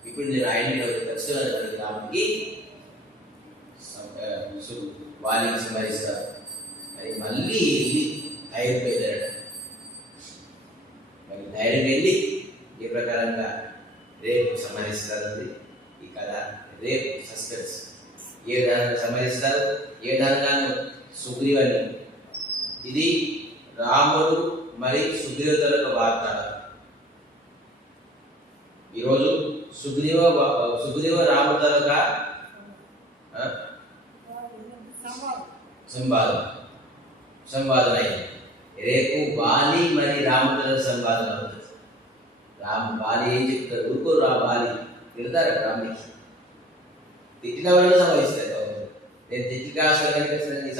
ఇప్పుడు నేను ఆయన ఖచ్చితంగా రాముడికి వాళ్ళకి స్మరిస్తారు. అది మళ్ళీ వెళ్ళి ధైర్యం వెళ్ళాడు. మరి ధైర్యం వెళ్ళి ఏ ప్రకారంగా రేపు సంహరిస్తారు ఈ కథ. రేపు సస్పెన్స్. ఏ విధంగా సంహరిస్తారు, ఏ విధంగాను సుగ్రీవుని. ఇది రాముడు మరి సుగ్రీవుల వార్త. ఈరోజు సుగ్రీవ రాముడు తరగా సంవాదన అయింది. రేపు బాలి మరి రాముడు సంవాదన అవుతుంది. బాలి ఏం చెప్తారు, ఊరుకోరు బాలి తిడతారు రాముడికి. తిట్టిన వాళ్ళు సంభవిస్తారు. నేను తిట్టి కాసిన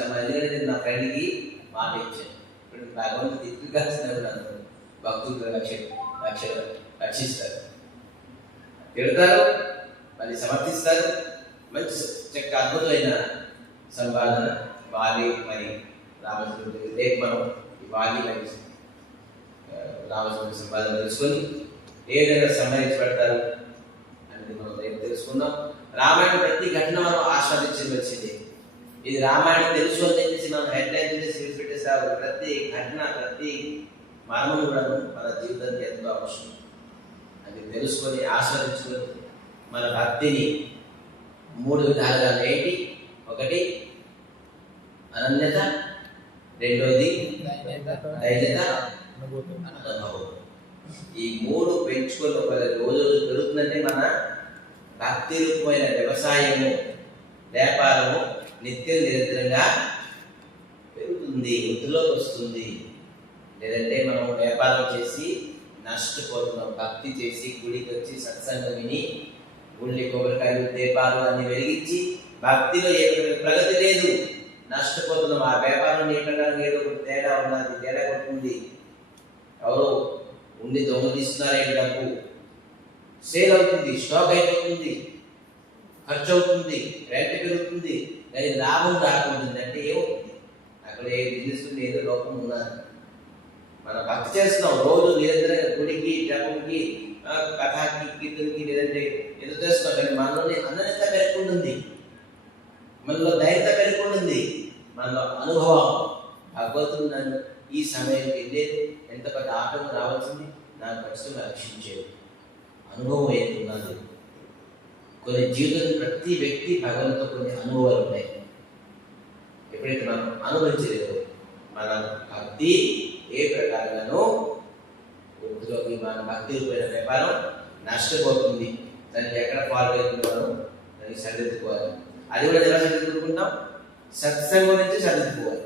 సంబంధించిన నేను నా ఫ్రెండ్కి మాట ఇచ్చాను. ఇప్పుడు భగవంతుడు తిట్టి కాసిన నన్ను భక్తులు రక్షిస్తారు. తిడతారు, మళ్ళీ సమర్థిస్తారు. మంచి చక్క అద్భుతమైన సంపాదన వాలి మరి రామచంద్రుడి. రేపు మనం ఈ వాలి మరి రామచంద్రుడి సంపాదన తెలుసుకొని ఏ విధంగా సంహరించబడతారు అనేది మనం రేపు తెలుసుకుందాం. రామాయణం ప్రతి ఘటన మనం ఆస్వాదించవలసింది. ఇది రామాయణం తెలుసు అని చెప్పేసి మనం హెడ్లైన్ చేసి పెట్టేసారు. ప్రతి ఘటన ప్రతి మర్మం కూడా మన జీవితానికి ఎంతో అవసరం. అది తెలుసుకొని ఆస్వాదించుకొని మన భక్తిని 3 విధాలుగా ఏంటి? ఒకటి అనన్యత, రెండోది ధైర్యత, అనుభవం. ఈ 3 పెంచుకొని ఒక రోజు పెరుగుతుందంటే మన భక్తి రూపమైన వ్యవసాయము వ్యాపారము నిత్యం నిరంతరంగా పెరుగుతుంది, వృద్ధిలోకి వస్తుంది. లేదంటే మనం వ్యాపారం చేసి నష్టపోతున్నాం. భక్తి చేసి గుడికి వచ్చి సత్సంగం విని గుళ్ళి కొబ్బరికాయలు దీపాలు అన్ని వెలిగించి భక్తిలో ఏ ప్రగతి లేదు, నష్టపోతున్నాం. ఆ వ్యాపారం ఏ ప్రకారం ఏదో ఒక తేడా ఉన్నది, తేడా కొడుతుంది. ఎవరో ఉండి దొంగ తీస్తున్నారే డబ్బు, సేల్ అవుతుంది, స్టాక్ అయిపోతుంది, ఖర్చు అవుతుంది, రెంట్ పెరుగుతుంది, కానీ లాభం రాకుంటుంది. అంటే ఏమవుతుంది? అక్కడ ఏ బిజినెస్ ఏదో లోపం ఉన్నది. మనం భక్తి చేస్తున్నాం రోజు నిరంతరంగా గుడికి జపంకి కథకి కీర్తనకి లేదంటే ఏదో చేస్తున్నాం, కానీ మనలోని అనన్యత పెరుగుతుంది, మనలో ధైర్యత పెరుగుతుంది, మనలో అనుభవం. భగవంతుడు నన్ను ఈ సమయంకి వెళ్ళేది ఎంత పెద్ద ఆటంకం రావాల్సింది, నాకు ఖచ్చితంగా రక్షించేది అనుభవం ఏమున్నది. కొన్ని జీవితంలో ప్రతి వ్యక్తి భగవంతుతో కొన్ని అనుభవాలు ఉన్నాయి. ఎప్పుడైతే మనం అనుభవించలేదు మన భక్తి ఏ ప్రకారంగానూ వృద్ధిలోకి మన భక్తి రూపమైన వ్యాపారం నష్టపోతుంది. దానికి ఎక్కడ ఫాలో అవుతుందో మనం దానికి సరిదిద్దుకోవాలి. అది కూడా ఎలా సరిదిద్దుకుంటాం? సత్సంగం నుంచి సరిదిద్దుకోవాలి.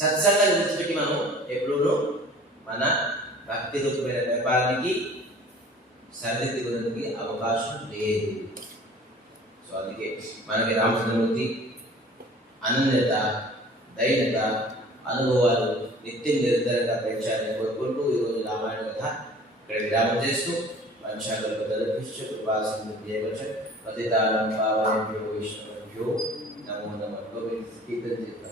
సత్సంగాన్ని విడిచిపెట్టి మనం ఎప్పుడూ మన భక్తి రూపమైన వ్యాపారానికి సరిదిద్దుకోవడానికి అవకాశం లేదు. సో అందుకే మనకి రామచంద్రమూర్తి అనన్యత, ధైర్యత, అనుభవాలు నిత్యం నిరంతరంగా పెంచాలని కోరుకుంటూ ఈరోజు రామాయణ కథ ఇక్కడ విరామం చేస్తూ నమో నమః కీర్తన చేద్దాం.